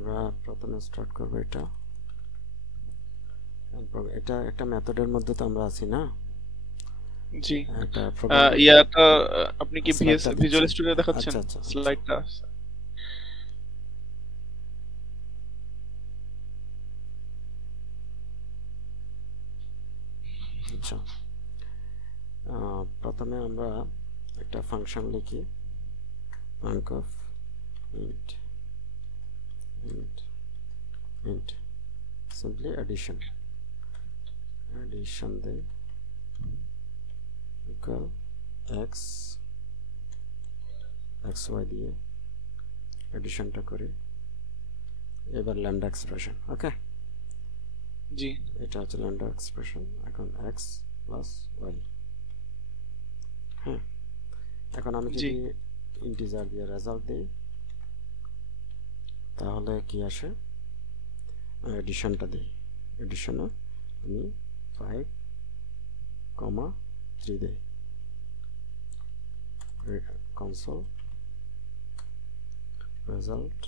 আমরা প্রথমে স্টার্ট করব এটা। এটা একটা মেথডের মধ্যে তো আমরা আছি না। জি একটা প্রোগ্রাম ইয়াটা আপনি কি স্লাইডটা ভিজুয়াল দিচ্ছি। স্টুডিও দেখাচ্ছেন আচ্ছা আচ্ছা আচ্ছা স্লাইডটা? আচ্ছা, প্রথমে আমরা একটা ফাংশন লিখি, func of int int int simply addition দেই equal x xy দিয়ে এডিশনটা করি। এবার ল্যামডা এক্সপ্রেশন। ওকে, জি এটা হচ্ছে ল্যামডা এক্সপ্রেশন। এখন x প্লাস y। হ্যাঁ, এখন আমি জি যদি ইন্টিজার দিয়ে রেজাল্ট দিই তাহলে কি আসে, এডিশনটা দিই। এডিশনে আমি 5,3 দেই। console result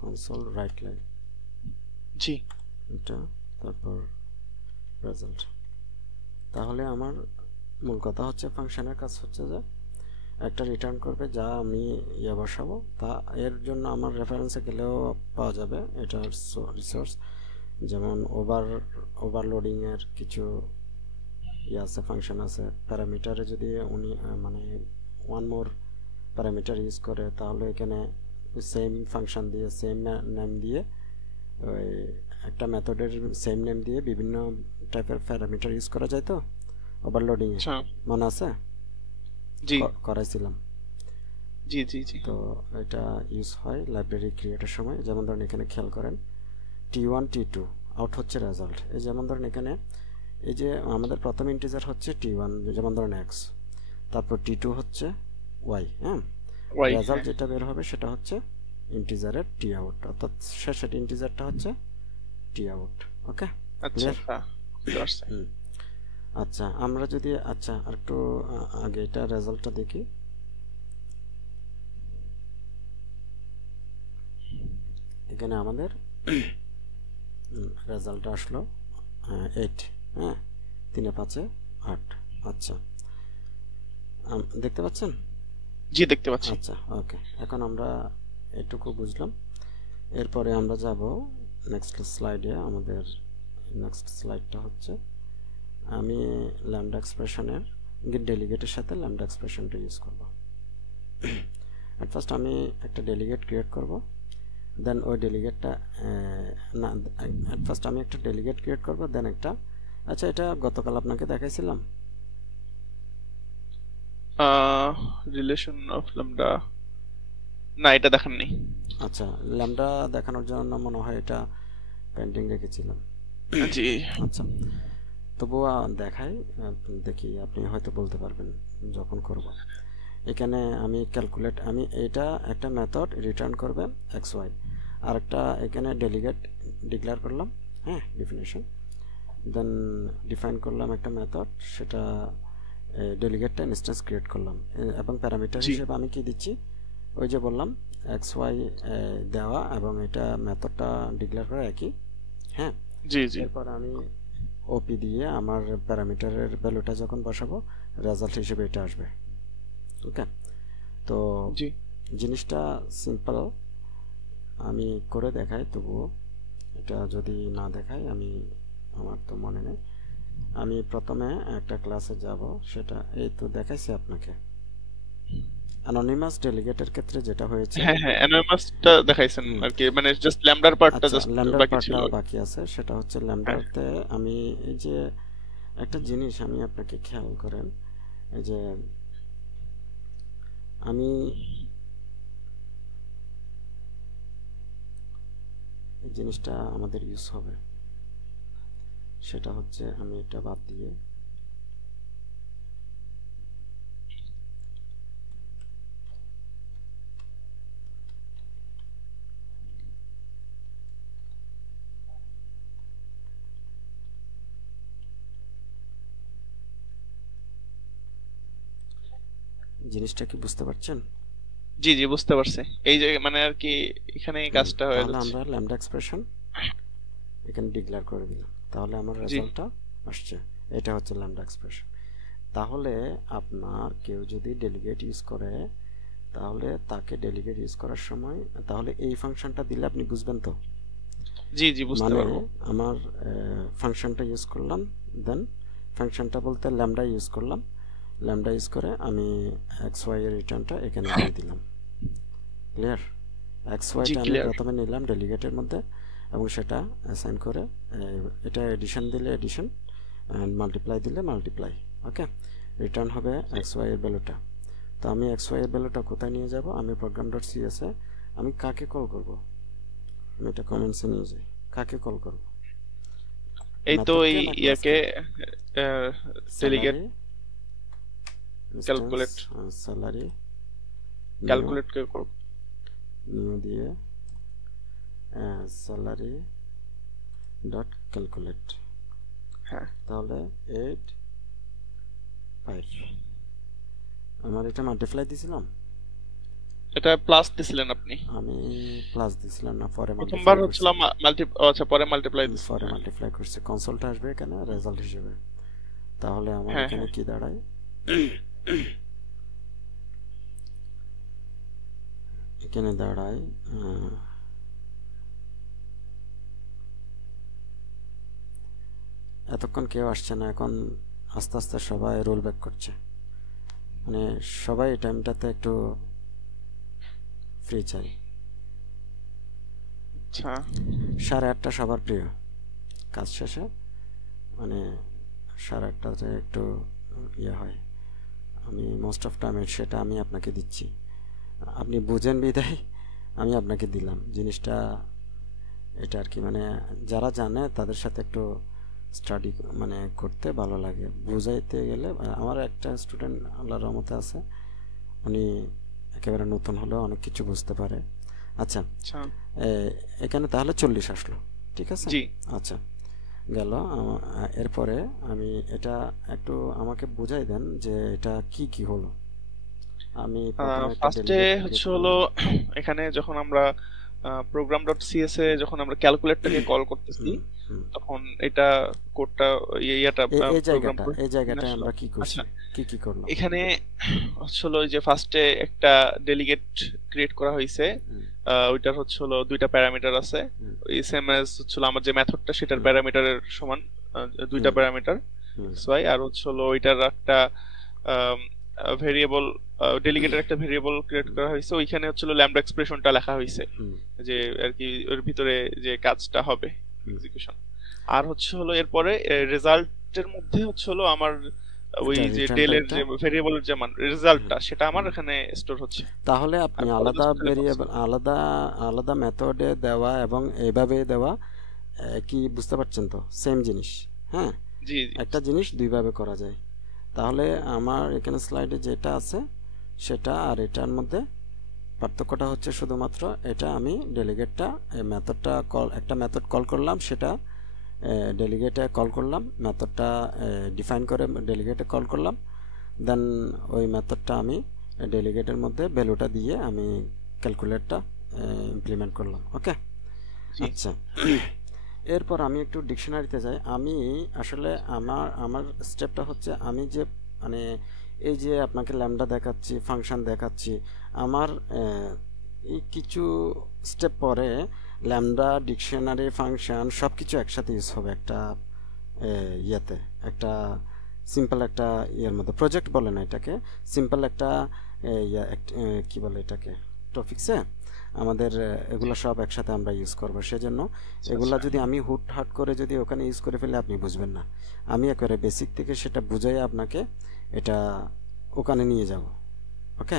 console right line জি এটা, তারপর রেজাল্ট। তাহলে আমার মূল কথা হচ্ছে ফাংশনের কাজ হচ্ছে যে একটা রিটার্ন করবে যা আমি বসাবো। তা এর জন্য আমার রেফারেন্সে গেলেও পাওয়া যাবে এটার রিসোর্স, যেমন ওভারলোডিং এর কিছু আছে, ফাংশন আছে। প্যারামিটারে যদি উনি মানে ওয়ান মোর প্যারামিটার ইউজ করে তাহলে এখানে সেম ফাংশন দিয়ে সেম নেম দিয়ে ওই একটা মেথডের সেম নেম দিয়ে বিভিন্ন টাইপের প্যারামিটার ইউজ করা যায়। তো ওভারলোডিং এ আচ্ছা মনে আছে, জি করাইছিলাম। জি জি জি তো এটা ইউজ হয় লাইব্রেরি ক্রিয়েটের সময়। যেমন ধরেন এখানে খেয়াল করেন t1 t2 আউট হচ্ছে রেজাল্ট। এই যেমন ধরেন এখানে এই যে আমাদের প্রথম ইন্টিজার হচ্ছে t1, যেমন ধরেন x, তারপর t2 হচ্ছে y। হ্যাঁ, ওয়াই রেজাল্ট হ্যাঁ যেটা বের হবে সেটা হচ্ছে ইন্টিজারের টি আউট, অর্থাৎ শেষের ইন্টিজারটা হচ্ছে টি আউট। ওকে, আচ্ছা ক্লিয়ার? আচ্ছা বুঝতে পারছি আচ্ছা, আমরা যদি আর একটু আগে এটা রেজাল্টটা দেখি। এখানে আমাদের রেজাল্টটা আসলো 8। হ্যাঁ, 3 5 8। আচ্ছা, দেখতে পাচ্ছেন? জি দেখতে পাচ্ছি আচ্ছা, ওকে, এখন আমরা এটুকু বুঝলাম। এরপরে আমরা যাব নেক্সট স্লাইডে। আমাদের নেক্সট স্লাইডটা হচ্ছে আমি ল্যামডা এক্সপ্রেশনের ডেলিগেটের সাথে ল্যামডা এক্সপ্রেশনটা ইউজ করব। অ্যাট ফার্স্ট আমি একটা ডেলিগেট ক্রিয়েট করব, দেন ওই ডেলিগেটটা না, অ্যাট ফার্স্ট আমি একটা ডেলিগেট ক্রিয়েট করব, দেন একটা, আচ্ছা এটা গতকাল আপনাকে দেখাইছিলাম। রিলেশন অফ ল্যামডা না এটা দেখান নেই আচ্ছা, ল্যামডা দেখানোর জন্য মনে হয় এটা পেন্ডিং রেখেছিলাম। জি আচ্ছা, তবুও দেখাই, দেখি আপনি হয়তো বলতে পারবেন যখন করব। এখানে আমি ক্যালকুলেট, আমি এটা একটা মেথড রিটার্ন করবে এক্স ওয়াই, আর একটা এখানে ডেলিগেট ডিক্লেয়ার করলাম। হ্যাঁ, ডেফিনেশন, দেন ডিফাইন করলাম একটা মেথড, সেটা ডেলিগেটটা ইনস্ট্যান্স ক্রিয়েট করলাম, এবং প্যারামিটার জি হিসেবে আমি কি দিচ্ছি, ওই যে বললাম এক্স ওয়াই দেওয়া, এবং এটা মেথডটা ডিক্লেয়ার করা একই। হ্যাঁ, জি জি এরপর আমি ওপি দিয়ে আমার প্যারামিটারের ভ্যালুটা যখন বসাবো রেজাল্ট হিসেবে এটা আসবে। ওকে, তো জি জিনিসটা সিম্পল, আমি করে দেখাই। তবুও এটা যদি না দেখাই, আমার তো মনে নেই। আমি প্রথমে একটা ক্লাসে যাব, সেটা এই তো দেখাইছি আপনাকে। অ্যানোনিমাস ডেলিগেটের ক্ষেত্রে যেটা হয়েছে, হ্যাঁ হ্যাঁ অ্যানোনিমাসটা দেখাইছেন আর কি, মানে জাস্ট ল্যামডার পার্টটা আচ্ছা জাস্ট ল্যামডার বাকি ছিল পার্টটা বাকি আছে, সেটা হচ্ছে হ্যাঁ ল্যামডাতে আমি এই যে একটা জিনিস আমি আপনাকে খেয়াল করেন, এই যে আমি এই জিনিসটা আমাদের ইউজ হবে, সেটা হচ্ছে আমি এটা বাদ দিয়ে জিনিসটা কি বুঝতে পারছেন? জি জি বুঝতে পারছি। এই যে মানে আর কি এখানে এই কাজটা হয়ে তাহলে যাচ্ছে। আমরা ল্যামডা এক্সপ্রেশন এখানে ডিক্লেয়ার করে দিলাম, তাহলে আমার জি রেজাল্টটা আসছে। এটা হচ্ছে ল্যামডা এক্সপ্রেশন। তাহলে আপনার কেউ যদি ডেলিগেট ইউজ করে, তাহলে তাকে ডেলিগেট ইউজ করার সময় তাহলে এই ফাংশনটা দিলে আপনি বুঝবেন তো। জি জি বুঝতে মানে পারবো। আমার ফাংশনটা ইউজ করলাম, দেন ফাংশনটা বলতে ল্যামডা ইউজ করলাম, ল্যামডা ইউজ করে আমি এক্স ওয়াই এর রিটার্নটা এখানে দিয়ে দিলাম। ক্লিয়ার? এক্স জি ওয়াইটা আমি ক্লিয়ার। প্রথমে নিলাম ডেলিগেটের মধ্যে এবং সেটা অ্যাসাইন করে এটা এডিশন দিলে এডিশন, অ্যান্ড মাল্টিপ্লাই দিলে মাল্টিপ্লাই। ওকে, রিটার্ন হবে এক্স ওয়াই এর ভ্যালুটা। তো আমি এক্স ওয়াই এর ভ্যালুটা কোথায় নিয়ে যাব? আমি প্রোগ্রাম ডট সিএস এ আমি কাকে কল করব? আমি এটা কমেন্টসে নিয়ে যাই। কাকে কল করব? এই তো এই মেথডকে না ইয়াকে ক্লাসকে? Delegate salary instance, calculate salary new, calculate কে করব। নিউ দিয়ে স্যালারি ডট ক্যালকুলেট। হ্যাঁ তাহলে 8 5 আমার এটা মাল্টিপ্লাই দিছিলাম, এটা প্লাস দিছিলেন আপনি। আমি প্লাস দিছিলাম না, পরে প্রথমবার মাল্টিপ্লাই হচ্ছিল করছি। মাল্টি, আচ্ছা পরে মাল্টিপ্লাই দিছেন, পরে হ্যাঁ। মাল্টিপ্লাই করছি, কনসোলটা আসবে এখানে রেজাল্ট হিসেবে। তাহলে আমার হ্যাঁ এখানে হ্যাঁ কি দাঁড়ায়? এখানে দাঁড়ায় এতক্ষণ কেউ আসছে না, এখন আস্তে আস্তে সবাই রোল ব্যাক করছে, মানে সবাই এই টাইমটাতে একটু ফ্রি চাই। আচ্ছা 8:30 সবার প্রিয়, কাজ শেষে মানে 8:30 একটু ইয়ে হয়। আমি মোস্ট অফ টাইম সেটা আমি আপনাকে দিচ্ছি, আপনি বুঝেন বিদায় আমি আপনাকে দিলাম জিনিসটা। এটা আর কি, মানে যারা জানে তাদের সাথে একটু স্টাডি মানে করতে ভালো লাগে, বুঝাইতে গেলে। আমার একটা স্টুডেন্ট আল্লাহর রহমতে আছে, উনি একেবারে নতুন হলেও অনেক কিছু বুঝতে পারে। আচ্ছা, আচ্ছা এখানে তাহলে 40 আসলো, ঠিক আছে। জি। আচ্ছা, গেল। এরপরে আমি এটা একটু আমাকে বুঝাই দেন যে এটা কি কি হলো। আমি প্রথমে একটা ফার্স্টে ডেলিগেট হচ্ছে ক্রিয়েট হলো করলাম। এখানে যখন আমরা প্রোগ্রাম ডট সিএস এ যখন আমরা ক্যালকুলেটরটাকে কল করতেছি, হুম হুম তখন এটা কোডটা ইয়াটা এই প্রোগ্রাম জায়গাটা, করে এই জায়গাটায় আসলো। আমরা কি করছি, আচ্ছা কি কি করলাম? এখানে হচ্ছে হলো ওই যে ফার্স্টে একটা ডেলিগেট ক্রিয়েট করা হয়েছে, হুম ওইটার হচ্ছে হলো দুইটা প্যারামিটার আছে, হুম ওই সেম এজ হচ্ছে হলো আমার যে মেথডটা সেটার হুম প্যারামিটারের সমান, দুইটা হুম প্যারামিটার হুম এক্স ওয়াই, আর হচ্ছে হলো ওইটার একটা ভেরিয়েবল, ডেলিগেটের একটা ভেরিয়েবল ক্রিয়েট করা হয়েছে, ওইখানে হচ্ছে হলো ল্যাম্বডা এক্সপ্রেশনটা লেখা হয়েছে, হুম যে আর কি ওর ভিতরে যে কাজটা হবে হুম এক্সিকিউশন। আর হচ্ছে হলো এরপরে রেজাল্টের মধ্যে হচ্ছে হলো আমার ওই এটা যে রিটার্ন ডেলের টাইপটা। যে ভেরিয়েবলের যে মান হুম রেজাল্টটা সেটা আমার হুম এখানে স্টোর হচ্ছে। তাহলে আপনি আর পরে আলাদা জাস্ট এখানে পাস। ভেরিয়েবল, আলাদা আলাদা মেথডে দেওয়া এবং এইভাবে দেওয়া কি বুঝতে পারছেন তো? সেম জিনিস। হ্যাঁ, জি জি একটা জিনিস দুইভাবে করা যায়। তাহলে আমার এখানে স্লাইডে যেটা আছে সেটা আর এটার মধ্যে পার্থক্যটা হচ্ছে শুধুমাত্র এটা আমি ডেলিগেটটা মেথডটা কল, একটা মেথড কল করলাম, সেটা ডেলিগেটে কল করলাম, মেথডটা ডিফাইন করে ডেলিগেটে কল করলাম, দেন ওই মেথডটা আমি ডেলিগেটের মধ্যে ভ্যালুটা দিয়ে আমি ক্যালকুলেটটা ইমপ্লিমেন্ট করলাম। ওকে, জি আচ্ছা। এরপর আমি একটু ডিকশনারিতে যাই। আমি আসলে আমার আমার স্টেপটা হচ্ছে আমি যে মানে এই যে আপনাকে ল্যামডা দেখাচ্ছি, ফাংশন দেখাচ্ছি, আমার এই কিছু স্টেপ পরে ল্যামডা, ডিকশনারি, ফাংশন সব কিছু একসাথে ইউজ হবে একটা ইয়েতে, একটা সিম্পল একটা ইয়ের মধ্যে। প্রজেক্ট বলে না এটাকে, সিম্পল একটা কি বলে এটাকে, টপিক্সে আমাদের জি এগুলো সব একসাথে আমরা ইউজ করবো। সেজন্য আচ্ছা এগুলা আচ্ছা যদি আমি হুট হাট করে যদি ওখানে ইউজ করে ফেলে আপনি বুঝবেন না। আমি একেবারে বেসিক থেকে সেটা বুঝাই আপনাকে এটা ওখানে নিয়ে যাব। ওকে,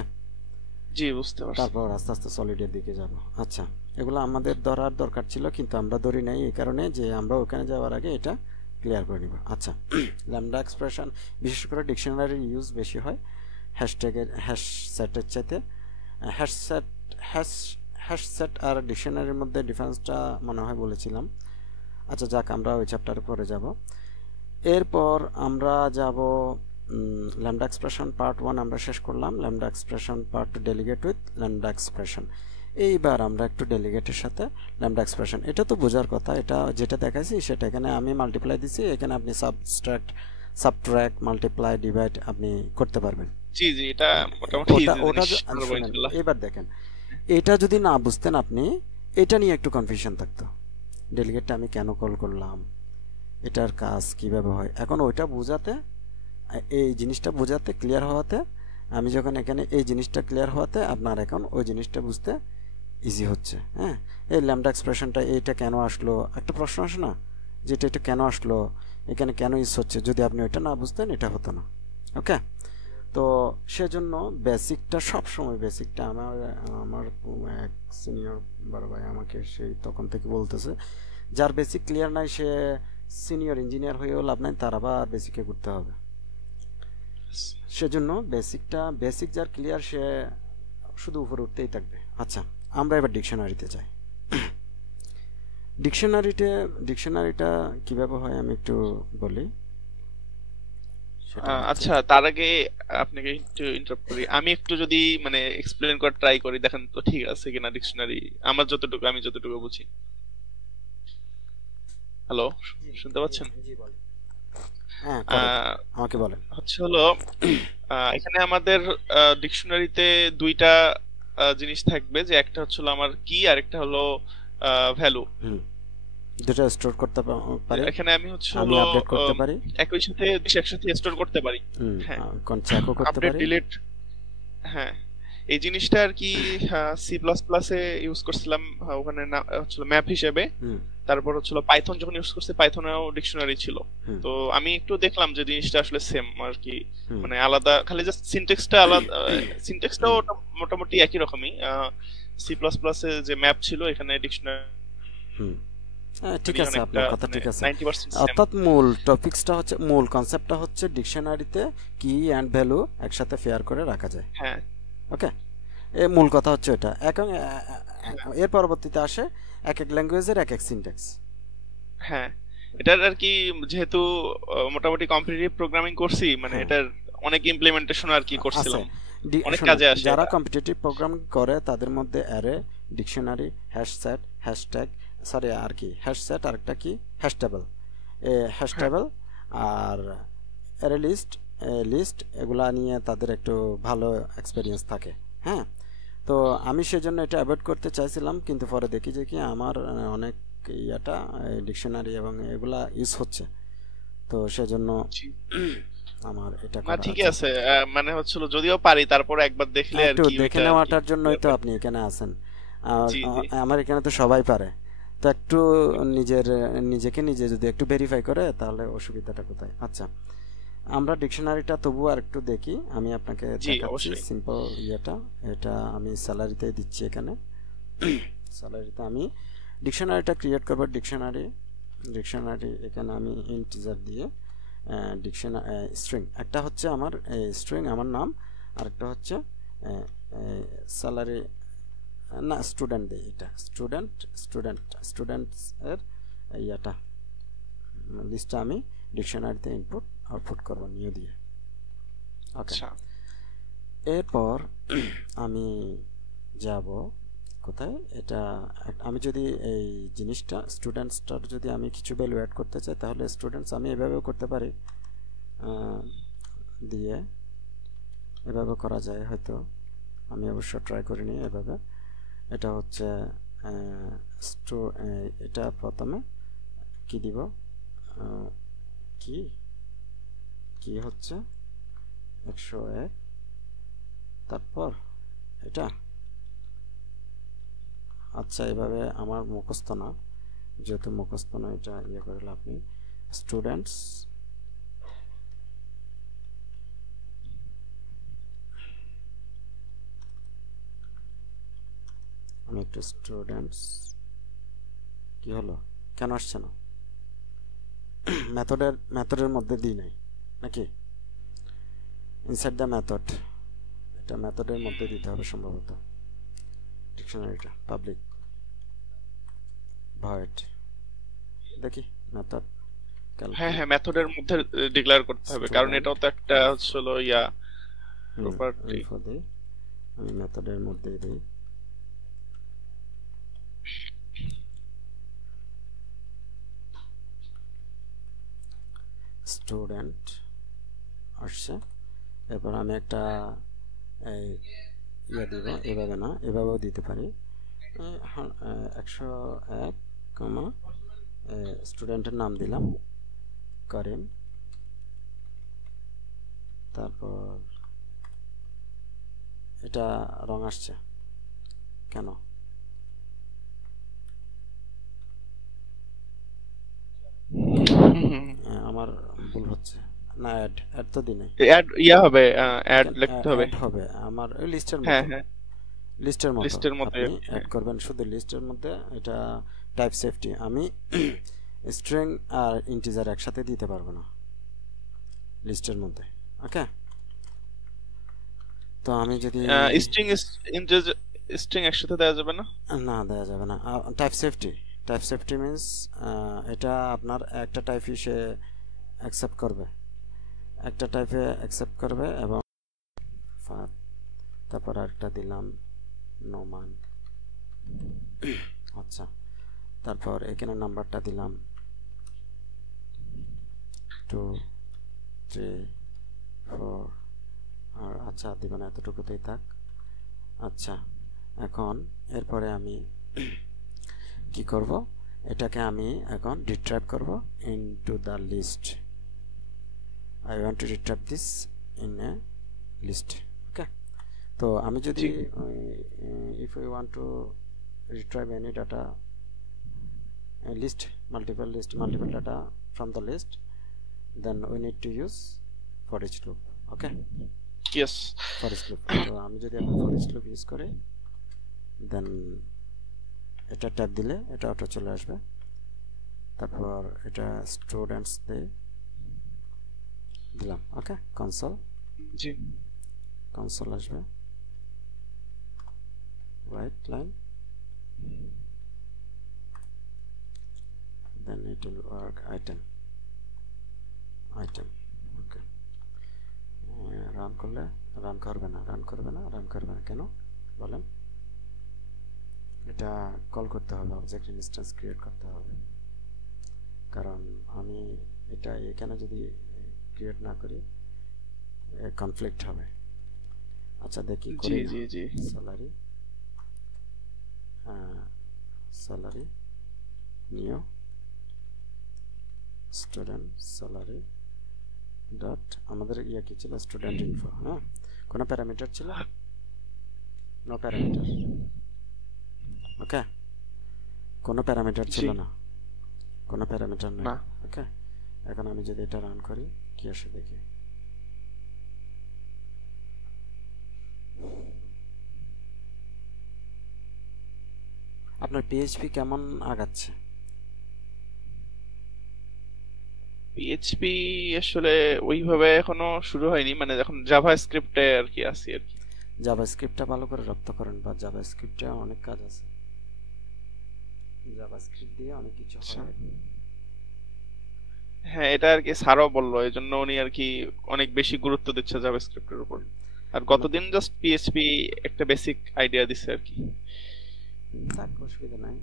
জি বুঝতে পারছি। তারপর আস্তে আস্তে সলিডের দিকে যাব। আচ্ছা, এগুলো আমাদের ধরার দরকার ছিল কিন্তু আমরা ধরি নাই, এই কারণে যে আমরা ওখানে যাওয়ার আগে এটা ক্লিয়ার করে নিব। আচ্ছা, ল্যামডা এক্সপ্রেশন বিশেষ করে ডিকশনারির ইউজ বেশি হয় হ্যাশট্যাগের, হ্যাশ সেটের চাইতে। Hash set, hash hash set আর ডিকশনারির মধ্যে ডিফারেন্সটা মনে হয় বলেছিলাম। আচ্ছা যাক, আমরা ওই চ্যাপ্টারে পরে যাব। এরপর আমরা যাব ল্যামডা এক্সপ্রেশন পার্ট 1 আমরা শেষ করলাম। Lambda expression part 2 delegate with lambda expression. এইবার আমরা একটু ডেলিগেটের সাথে ল্যামডা এক্সপ্রেশন, এটা তো বোঝার কথা, এটা যেটা দেখাইছি সেটা এখানে আমি মাল্টিপ্লাই দিছি, এখানে আপনি সাবট্রাক্ট মাল্টিপ্লাই ডিভাইড আপনি করতে পারবেন। জি জি, এটা মোটামুটি ওটা ইজি ওটা জিনিস, পারবো শুনেন, ইনশাআল্লাহ। এবার দেখেন, এটা যদি না বুঝতেন আপনি, এটা নিয়ে একটু কনফিউশন থাকতো, ডেলিগেটটা আমি কেন কল করলাম, এটার কাজ কিভাবে হয়। এখন ওইটা বোঝাতে, এই জিনিসটা বোঝাতে, ক্লিয়ার হওয়াতে, আমি যখন এখানে এই জিনিসটা ক্লিয়ার হওয়াতে আপনার এখন ওই জিনিসটা বুঝতে ইজি হচ্ছে। হ্যাঁ, এই ল্যামডা এক্সপ্রেশনটা এইটা কেন আসলো, একটা প্রশ্ন আসে না, যেটা এটা কেন আসলো, এখানে কেন ইউজ হচ্ছে, যদি আপনি ওইটা না বুঝতেন এটা হতো না। ওকে, তো সেজন্য বেসিকটা, সবসময় বেসিকটা আমার আমার এক সিনিয়র বড় ভাই আমাকে সেই তখন থেকে বলতেছে, যার বেসিক ক্লিয়ার নাই সে সিনিয়র ইঞ্জিনিয়ার হয়েও লাভ নাই, তার আবার বেসিকে ঘুরতে হবে। সেজন্য বেসিক যার ক্লিয়ার সে শুধু উপরে উঠতেই থাকবে। আচ্ছা, আমরা এবার ডিকশনারিতে যাই। ডিকশনারিটা কিভাবে হয় আমি একটু বলি। সেটা হচ্ছে, আচ্ছা, তার আগে আপনাকে একটু ইন্টারাপ্ট করি, আমি একটু যদি মানে এক্সপ্লেন করার ট্রাই করি, দেখেন তো ঠিক আছে কিনা ডিকশনারি, আমার যতটুকু আমি যতটুকু বুঝি। হ্যালো, শুনতে পাচ্ছেন? জি বলেন। হ্যাঁ করেন, আহ, আমাকে বলেন। হচ্ছে হলো এখানে আমাদের ডিকশনারিতে দুইটা জিনিস থাকবে, যে একটা হচ্ছে হলো আমার কি, আর একটা হলো ভ্যালু। হুম, দুটো স্টোর করতে পারি, এখানে আমি হচ্ছে আমি হলো আপডেট করতে পারি, একই সাথে একসাথে স্টোর করতে পারি। হ্যাঁ, চেকও করতে আপডেট পারি। ডিলিট। হ্যাঁ, এই জিনিসটা আর কি সি প্লাস প্লাসে ইউজ করছিলাম, ওখানে না হচ্ছিল ম্যাপ হিসেবে। হুম তারপর হচ্ছিল পাইথন যখন ইউজ করছে, পাইথনেও ডিকশনারি ছিল। হুম তো আমি একটু দেখলাম যে জিনিসটা আসলে সেম আর কি, হুম মানে আলাদা, খালি জাস্ট সিনট্যাক্সটা আলাদা। সিনট্যাক্সটাও হুম মোটামুটি একই রকমই। সি প্লাস প্লাসে যে ম্যাপ ছিল, এখানে ডিকশনারি হুম হ্যাঁ, ঠিক আছে, অনেকটা আপনার কথা মানে ঠিক আছে। 90% সেম। অর্থাৎ মূল টপিকসটা হচ্ছে, মূল কনসেপ্টটা হচ্ছে ডিকশনারিতে কি অ্যান্ড ভ্যালু একসাথে ফেয়ার করে রাখা যায়। হ্যাঁ ওকে, এর মূল কথা হচ্ছে এটা। এখন হ্যাঁ এর পরবর্তীতে আসে এক এক ল্যাঙ্গুয়েজের এক এক সিনট্যাক্স হ্যাঁ, এটার আর কি, যেহেতু মোটামুটি কম্পিটিটিভ প্রোগ্রামিং করছি, মানে হ্যাঁ এটার অনেক ইমপ্লিমেন্টেশন আর কি আছে। করছিলাম, অনেক শোনেন, কাজে আসে যারা এটা। কম্পিটিটিভ প্রোগ্রাম করে তাদের মধ্যে অ্যারে, ডিকশনারি, হ্যাশসেট, হ্যাশট্যাগ, সরি আর কি হ্যাশসেট, আরেকটা কি হ্যাশটেবল, হ্যাঁ হ্যাশটেবল আর অ্যারে লিস্ট এগুলা নিয়ে তাদের একটু ভালো এক্সপিরিয়েন্স থাকে। হ্যাঁ, তো আমি সেজন্য এটা অ্যাভয়েড করতে চাইছিলাম, কিন্তু পরে দেখি যে কি আমার অনেক ইয়াটা ডিকশনারি এবং এগুলা ইউজ হচ্ছে, তো সেজন্য জি। আমার এটা না করা ঠিকই আছে। আছে, মানে হচ্ছিল যদিও পারি, তারপর একবার দেখলে আর একটু কি দেখে ওইটা আর কি নেওয়াটার জন্যই clear তো হয়। আপনি এখানে আছেন। আর জি জি আমার এখানে তো সবাই পারে, তো একটু নিজেকে নিজে যদি একটু ভেরিফাই করে তাহলে অসুবিধাটা কোথায়। আচ্ছা, আমরা ডিকশনারিটা তবু আর একটু দেখি, আমি আপনাকে জি দেখাচ্ছি অবশ্যই। সিম্পল ইয়েটা। এটা আমি স্যালারিতে দিচ্ছি এখানে। স্যালারিতে আমি ডিকশনারিটা ক্রিয়েট করব। ডিকশনারি এখানে আমি ইন্টিজার দিয়ে স্ট্রিং, একটা হচ্ছে আমার স্ট্রিং আমার নাম, আরেকটা হচ্ছে স্যালারি, না স্টুডেন্ট দিই, এটা স্টুডেন্টস এর ইয়াটা লিস্টটা আমি ডিকশনারিতে ইনপুট আউটপুট করব নিউ দিয়ে। ওকে, আচ্ছা এরপর আমি যাব কোথায়, এটা আমি যদি এই জিনিসটা স্টুডেন্টসটার যদি আমি কিছু ভ্যালু অ্যাড করতে চাই, তাহলে স্টুডেন্টস আমি এভাবেও করতে পারি, দিয়ে এভাবে করা যায় হয়তো, আমি অবশ্য ট্রাই করিনি এভাবে। এটা হচ্ছে এটা প্রথমে কি দিব, কি কি হচ্ছে 101, তারপর এটা। আচ্ছা, এভাবে আমার মুখস্থ না, যেহেতু মুখস্থ না এটা ইয়ে করে লাভ নেই। স্টুডেন্টস, আমি একটু স্টুডেন্টস, কি হলো, কেন আসছে না, মেথডের মধ্যে দিই নাই নাকি, ইনসাইড দ্য মেথড, এটা মেথডের মধ্যে দিতে হবে সম্ভবত। ডিকশনারিটা পাবলিক ভয়েড, দেখি মেথড হ্যাঁ ক্যালকুলেট হ্যাঁ, মেথডের মধ্যে ডিক্লেয়ার করতে হবে, কারণ স্টুডেন্ট এটাও তো একটা হচ্ছে হলো ইয়া প্রপার্টি। ইনফো দিই, আমি মেথডের মধ্যে দিই স্টুডেন্ট আসছে। এরপর আমি একটা এই ইয়ে দিব, এভাবে না এভাবেও দিতে পারি, 101 কমা স্টুডেন্টের নাম দিলাম করিম। তারপর এটা রং আসছে কেন? আমার ভুল হচ্ছে না, অ্যাড অ্যাড তো দিই নাই, অ্যাড ইয়া হবে, অ্যাড কেন লিখতে হবে। অ্যাড হবে আমার ওই লিস্টের হ্যাঁ মতো, হ্যাঁ, লিস্টের মতো লিস্টের মতো। আপনি অ্যাড হ্যাঁ করবেন শুধু লিস্টের মধ্যে। এটা টাইপ সেফটি, আমি স্ট্রিং আর ইন্টিজার একসাথে দিতে পারবো না লিস্টের মধ্যে। ওকে, তো আমি যদি স্ট্রিং ইন্টিজার স্ট্রিং একসাথে দেওয়া যাবে না? না দেওয়া যাবে না। Type safety, type safety means এটা আপনার একটা টাইপই সে অ্যাকসেপ্ট করবে, একটা টাইপে অ্যাকসেপ্ট করবে এবং তারপর আরেকটা দিলাম নোমান। আচ্ছা, তারপর এখানে নাম্বারটা দিলাম 2 3 4 আর আচ্ছা দিব না, এতটুকুতেই থাক। আচ্ছা, এখন এরপরে আমি কি করব, এটাকে আমি এখন রিট্রাইভ করব into the list. I want to retrieve this in a list. Okay, তো আমি যদি if you want to retrieve any data list, multiple data from the list, then we need to use for each loop. Okay, yes. for each loop, তো আমি যদি এখন for each loop use করি দেন এটা tab দিলে এটা auto চলে আসবে। তারপর এটা স্টুডেন্টস দিলাম। ওকে, কনসোল, জি কনসোল আসবে, right line, then it will work item okay, run করলে রান করবে না, রান করবে না, রান করবে না কেন বলেন? এটা কল করতে হবে, অবজেক্ট ইনস্ট্যান্স ক্রিয়েট করতে হবে, কারণ আমি এটা এখানে যদি ক্রিয়েট না করি কনফ্লিক্ট হবে। আচ্ছা দেখি জি করি জি জি। Salary, salary new student salary dot আমাদের ইয়ে কি ছিল, স্টুডেন্ট ইনফো। হ্যাঁ, কোনো প্যারামিটার ছিল? No parameter. ওকে, কোনো প্যারামিটার ছিল জি না, কোনো প্যারামিটার নেই। না। ওকে, এখন আমি যদি এটা রান করি কি আসে দেখি। আপনার পিএইচপি কেমন আগাচ্ছে? পিএইচপি আসলে ওইভাবে এখনো শুরু হয়নি, মানে এখন জাভা স্ক্রিপ্টে আর কি আছি আর কি। জাভাস্ক্রিপ্টটা ভালো করে রপ্ত করেন, বা জাভাস্ক্রিপ্টে অনেক কাজ আছে, জাভাস্ক্রিপ্ট দিয়ে অনেক কিছু আচ্ছা। হয়। হ্যাঁ, এটা আর কি স্যারও বললো, এই জন্য উনি আর কি অনেক বেশি গুরুত্ব দিচ্ছে জাভাস্ক্রিপ্টের উপর। আর গতদিন জাস্ট পিএইচপি একটা বেসিক আইডিয়া দিছে আর কি। থাক, অসুবিধা নাই,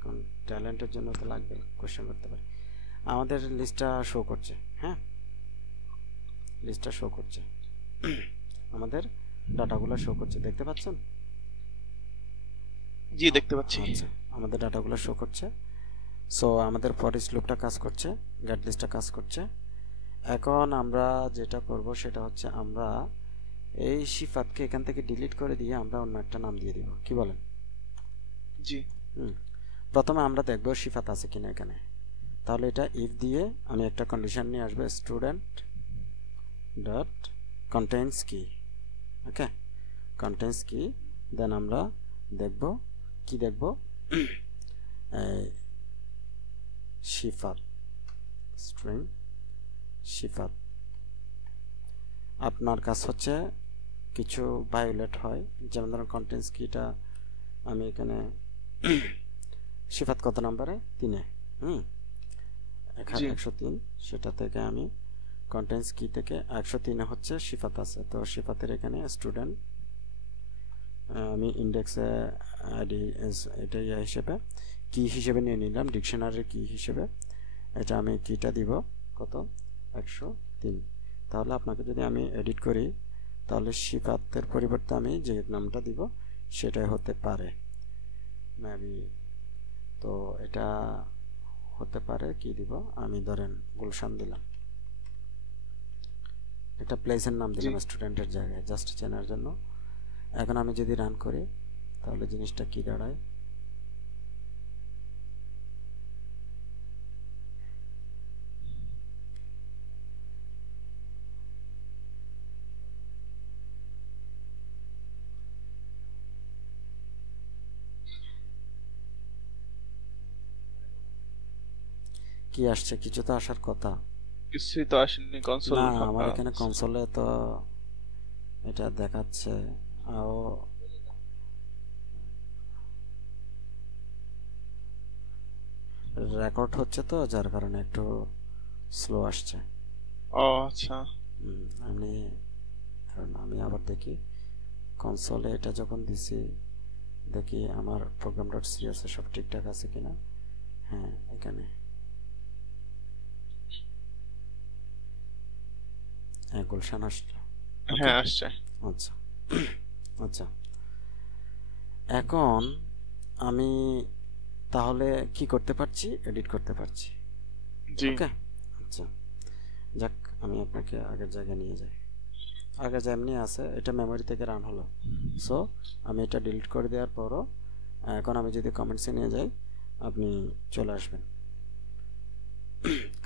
কারণ ট্যালেন্টের জন্য তো লাগবে, কোশ্চেন করতে পারি। আমাদের লিস্টটা শো করছে, হ্যাঁ লিস্টটা শো করছে, আমাদের ডাটাগুলো শো করছে, দেখতে পাচ্ছেন? জি দেখতে পাচ্ছি। আচ্ছা, আমাদের ডাটাগুলো শো করছে। সো আমাদের ফর ইচ লুপটা কাজ করছে, গেট লিস্টটা কাজ করছে। এখন আমরা যেটা করব সেটা হচ্ছে আমরা এই সিফাতকে এখান থেকে ডিলিট করে দিয়ে আমরা অন্য একটা নাম দিয়ে দিব, কি বলেন? জি প্রথমে আমরা দেখব সিফাত আছে কিনা এখানে। তাহলে এটা ইফ দিয়ে আমি একটা কন্ডিশন নিয়ে আসবো, স্টুডেন্ট ডট কন্টেন্টস কি। ওকে, কন্টেন্টস কি, দেন আমরা দেখব কি দেখব, সিফাত স্ট্রিং সিফাত। আপনার কাজ হচ্ছে কিছু ভায়োলেট হয়, যেমন ধরুন কন্টেন্টস কিটা আমি এখানে সিফাত কত নম্বরে 3-এ, জি 103, সেটা থেকে আমি কন্টেন্টস কি থেকে 103 হচ্ছে সিফাত আছে, তো সিফাতের এখানে স্টুডেন্ট আমি ইন্ডেক্সে আইডি এটা হিসেবে কি হিসেবে নিয়ে নিলাম, ডিকশনারির কি হিসেবে। এটা আমি কিটা দিব কত 103। তাহলে আপনাকে যদি আমি এডিট করি তাহলে সিফাতের পরিবর্তে আমি যে নামটা দিব সেটাই হতে পারে মেবি। তো এটা হতে পারে কি দিব, আমি ধরেন গুলশান দিলাম, এটা প্লেসের নাম জি দিলাম স্টুডেন্টের জায়গায় জাস্ট চেনার জন্য। এখন আমি যদি রান করি তাহলে জিনিসটা কি দাঁড়ায়, কি আসছে, কিছু তো আসার কথা কিছুই তো আসেনি, কনসোল না। আমার ফাঁকা। এখানে কনসোলে তো এটা দেখাচ্ছে ও রেকর্ড হচ্ছে, তো যার কারণে একটু স্লো আসছে। ও আচ্ছা আমি কারণ আমি আবার দেখি কনসোলে এটা যখন দিছি, দেখি আমার প্রোগ্রাম ডট সি আছে সব ঠিকঠাক আছে কিনা। হ্যাঁ এখানে গুলশান আসলো। ওকে হ্যাঁ আসছে। আচ্ছা আচ্ছা, এখন আমি তাহলে কি করতে পারছি, এডিট করতে পারছি। জি ওকে আচ্ছা, যাক আমি আপনাকে আগের জায়গায় নিয়ে যাই। আগে যেমনি আছে এটা মেমোরি থেকে রান হলো, সো আমি এটা ডিলিট করে দেওয়ার পরও এখন আমি যদি কমেন্টসে নিয়ে যাই আপনি চলে আসবেন।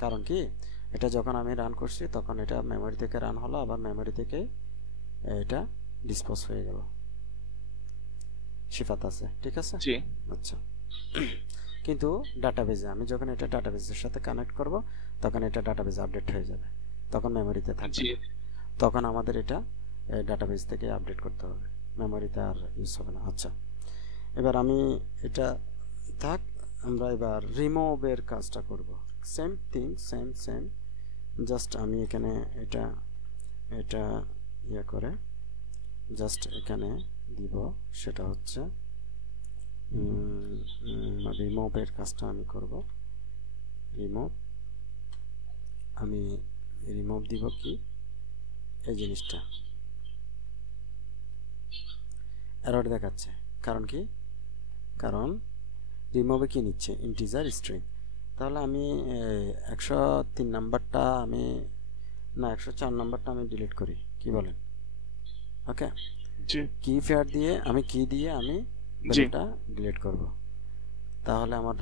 কারণ কি, এটা যখন আমি রান করছি তখন এটা মেমোরি থেকে রান হলো, আবার মেমোরি থেকে এটা ডিসপোজ হয়ে গেল, সিফাত আছে ঠিক আছে। জি আচ্ছা, কিন্তু ডাটাবেজে আমি যখন এটা ডাটাবেজের সাথে কানেক্ট করব তখন এটা ডাটাবেজে আপডেট হয়ে যাবে, তখন মেমোরিতে থাকবে জি না। তখন আমাদের এটা ডাটাবেজ থেকে আপডেট করতে হবে, মেমোরিতে আর ইউজ হবে না। আচ্ছা, এবার আমি এটা থাক, আমরা এবার রিমুভের কাজটা করব। সেম থিং, সেম জাস্ট আমি এখানে এটা এটা ইয়ে করে জাস্ট এখানে দিব, সেটা হচ্ছে রিমুভের কাজটা আমি করব। রিমুভ, আমি রিমুভ দিব কি এই জিনিসটা, এরর দেখাচ্ছে। কারণ কি, কারণ রিমুভে কি নিচ্ছে ইন্টিজার স্ট্রিং। তাহলে আমি 103 নাম্বারটা আমি না 104 নাম্বারটা আমি ডিলিট করি, কি বলেন? ওকে, জি কি ফেয়ার দিয়ে আমি কি দিয়ে আমি জি ভ্যালুটা ডিলিট করব। তাহলে আমার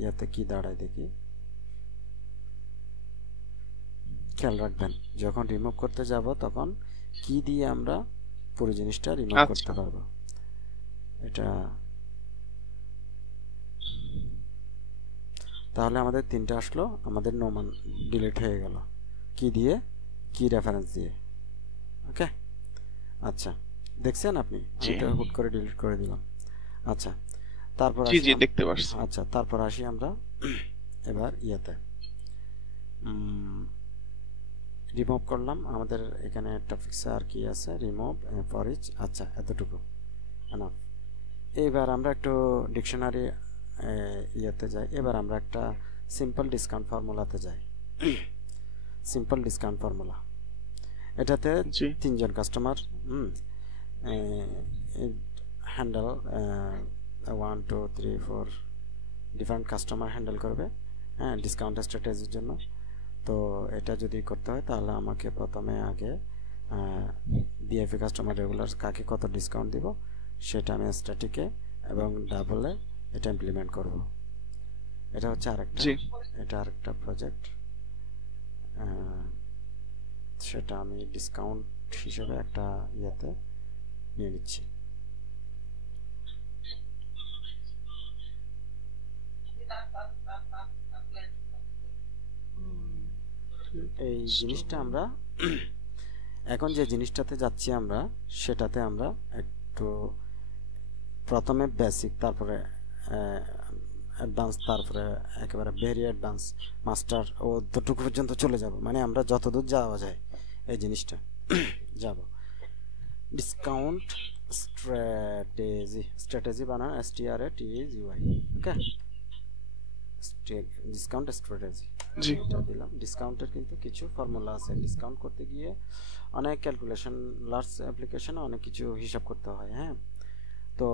ইয়াতে কি দাঁড়ায় দেখি, খেয়াল রাখবেন যখন রিমুভ করতে যাব তখন কি দিয়ে আমরা পুরো জিনিসটা রিমুভ করতে আচ্ছা পারবো। এটা তাহলে আমাদের তিনটা আসলো, আমাদের নোমান ডিলিট হয়ে গেল কি দিয়ে, কি রেফারেন্স দিয়ে। ওকে আচ্ছা, দেখছেন আপনি জি আমি তো হুট করে ডিলিট করে দিলাম। আচ্ছা তারপর জি আসি জি দেখতে পারছি। আচ্ছা তারপর আসি আমরা এবার ইয়াতে রিমুভ করলাম, আমাদের এখানে টপিকসে আর কি আছে, রিমুভ ফর ইচ। আচ্ছা এতটুকু এনাফ। এইবার আমরা একটু ডিকশনারি ইয়েতে যাই, এবার আমরা একটা সিম্পল ডিসকাউন্ট ফর্মুলাতে যাই। সিম্পল ডিসকাউন্ট ফর্মুলা, এটাতে জি তিনজন customer handle 1 2 3 4 different customer handle করবে, হ্যাঁ ডিসকাউন্ট স্ট্র্যাটেজির জন্য। তো এটা যদি করতে হয় তাহলে আমাকে প্রথমে আগে বিএফএ কাস্টমার রেগুলার কাকে কত ডিসকাউন্ট দিব সেটা আমি স্ট্যাটিকে এবং ডাবলে এটা ইমপ্লিমেন্ট করব। এটা হচ্ছে আরেকটা, জি এটা আরেকটা প্রজেক্ট, সেটা আমি ডিসকাউন্ট হিসেবে একটা ইয়েতে নিয়ে নিচ্ছি। এই জিনিসটা আমরা এখন যে জিনিসটাতে যাচ্ছি আমরা সেটাতে আমরা একটু প্রথমে বেসিক, তারপরে অ্যাডভান্স, তারপরে একেবারে ভেরি অ্যাডভান্স, মাস্টার, ও ততটুকু পর্যন্ত চলে যাব, মানে আমরা যতদূর যাওয়া যায় এই জিনিসটা যাব। ডিসকাউন্ট স্ট্র্যাটেজি, স্ট্র্যাটেজি বানান STRATEGY, ওকে, ডিসকাউন্ট স্ট্র্যাটেজি জি এটা দিলাম। ডিসকাউন্টের কিন্তু কিছু ফর্মুলা আছে, ডিসকাউন্ট করতে গিয়ে অনেক ক্যালকুলেশন, লার্জ অ্যাপ্লিকেশনে অনেক কিছু হিসাব করতে হয়, হ্যাঁ। তো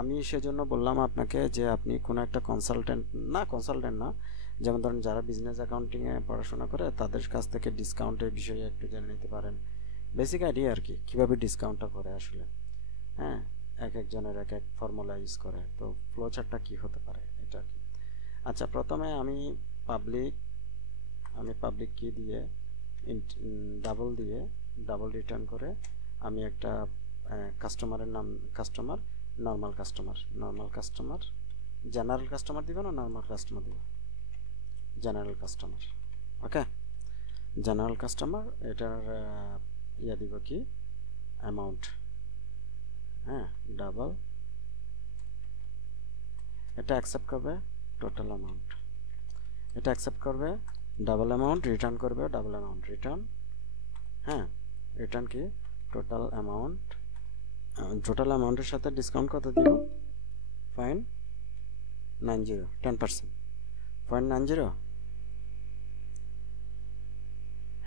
আমি সেজন্য বললাম আপনাকে যে আপনি কোনো একটা কনসালটেন্ট না, যেমন ধরেন যারা বিজনেস অ্যাকাউন্টিংয়ে পড়াশোনা করে তাদের কাছ থেকে ডিসকাউন্টের বিষয়ে একটু জেনে নিতে পারেন, বেসিক আইডিয়া আর কি, কীভাবে ডিসকাউন্টটা করে আসলে, হ্যাঁ। এক একজনের এক এক ফর্মুলা ইউজ করে, তো ফ্লো চার্টটা কী হতে পারে এটা আর কি। আচ্ছা, প্রথমে পাবলিক কি দিয়ে ডাবল রিটার্ন করে আমি একটা কাস্টমারের নাম, নর্মাল কাস্টমার, জেনারেল কাস্টমার দিব না নর্মাল কাস্টমার দিব, জেনারেল কাস্টমার, ওকে, জেনারেল কাস্টমার। এটার ইয়া দিব কি, অ্যামাউন্ট, হ্যাঁ, ডাবল, এটা অ্যাকসেপ্ট করবে টোটাল অ্যামাউন্ট, এটা অ্যাকসেপ্ট করবে ডাবল অ্যামাউন্ট, রিটার্ন করবে ডাবল অ্যামাউন্ট, রিটার্ন, হ্যাঁ, রিটার্ন কি টোটাল অ্যামাউন্ট, টোটাল অ্যামাউন্টের সাথে ডিসকাউন্ট কত দিব, 0.90, 10%, 0.90,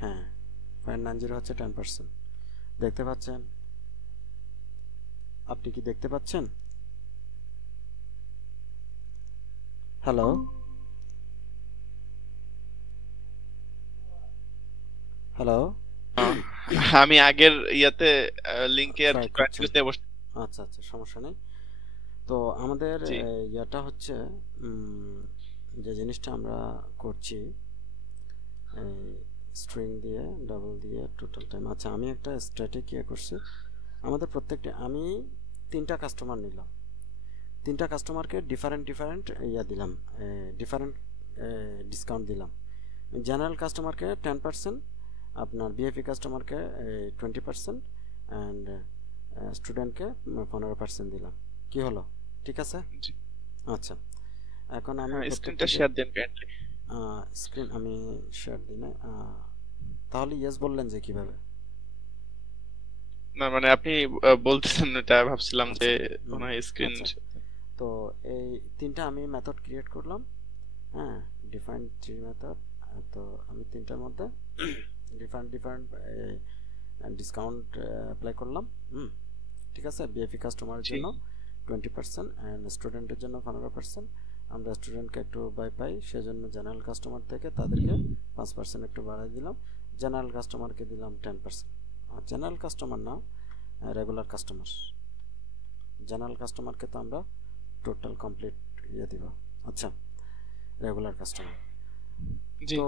হ্যাঁ, 0.90 হচ্ছে 10%। দেখতে পাচ্ছেন? আপনি কি দেখতে পাচ্ছেন? হ্যালো, হ্যালো, আমি আগের ইয়াতে লিংকে আর ট্রাই কি করছেন? প্র্যাকটিসে বসে। আচ্ছা আচ্ছা, সমস্যা নেই। তো আমাদের জি ইয়াটা হচ্ছে যে জিনিসটা আমরা করছি স্ট্রিং দিয়ে, ডাবল দিয়ে, টোটাল টাইম। আচ্ছা, আমি একটা স্ট্র্যাটেজি ইয়ে করছি, আমাদের প্রত্যেকটা, আমি 3টা কাস্টমার নিলাম, 3টা কাস্টমারকে ডিফারেন্ট ইয়া দিলাম, ডিফারেন্ট ডিসকাউন্ট দিলাম। জেনারেল কাস্টমারকে 10%, আপনার বিএফি কাস্টমারকে 20%, অ্যান্ড স্টুডেন্টকে 15% দিলাম। কি হলো, ঠিক আছে? জি আচ্ছা, এখন আমি হ্যাঁ, স্ক্রিনটা প্রত্যেকটাকে শেয়ার দেন কাইন্ডলি। স্ক্রিন আমি শেয়ার দিই না, তাহলে ইয়েস বললেন যে কিভাবে? না মানে আপনি বলতেছেন, এটা ভাবছিলাম যে আচ্ছা, মনে হয় স্ক্রিন। আচ্ছা, তো এই 3টা আমি মেথড ক্রিয়েট করলাম, হ্যাঁ, ডিফাইন 3 মেথড। তো আমি 3টার মধ্যে ডিফারেন্ট ডিসকাউন্ট অ্যাপ্লাই করলাম, ঠিক আছে। বিএফি কাস্টমারের জি জন্য 20% অ্যান্ড স্টুডেন্টের জন্য 15%। আমরা স্টুডেন্টকে একটু পাই, সেজন্য জেনারেল কাস্টমার থেকে তাদেরকে 5% একটু বাড়াই দিলাম, জেনারেল কাস্টমারকে দিলাম 10%। জেনারেল কাস্টমার না, রেগুলার কাস্টমার, জেনারেল কাস্টমারকে তো আমরা টোটাল কমপ্লিট ইয়ে দিব। আচ্ছা, রেগুলার কাস্টমার। জি তো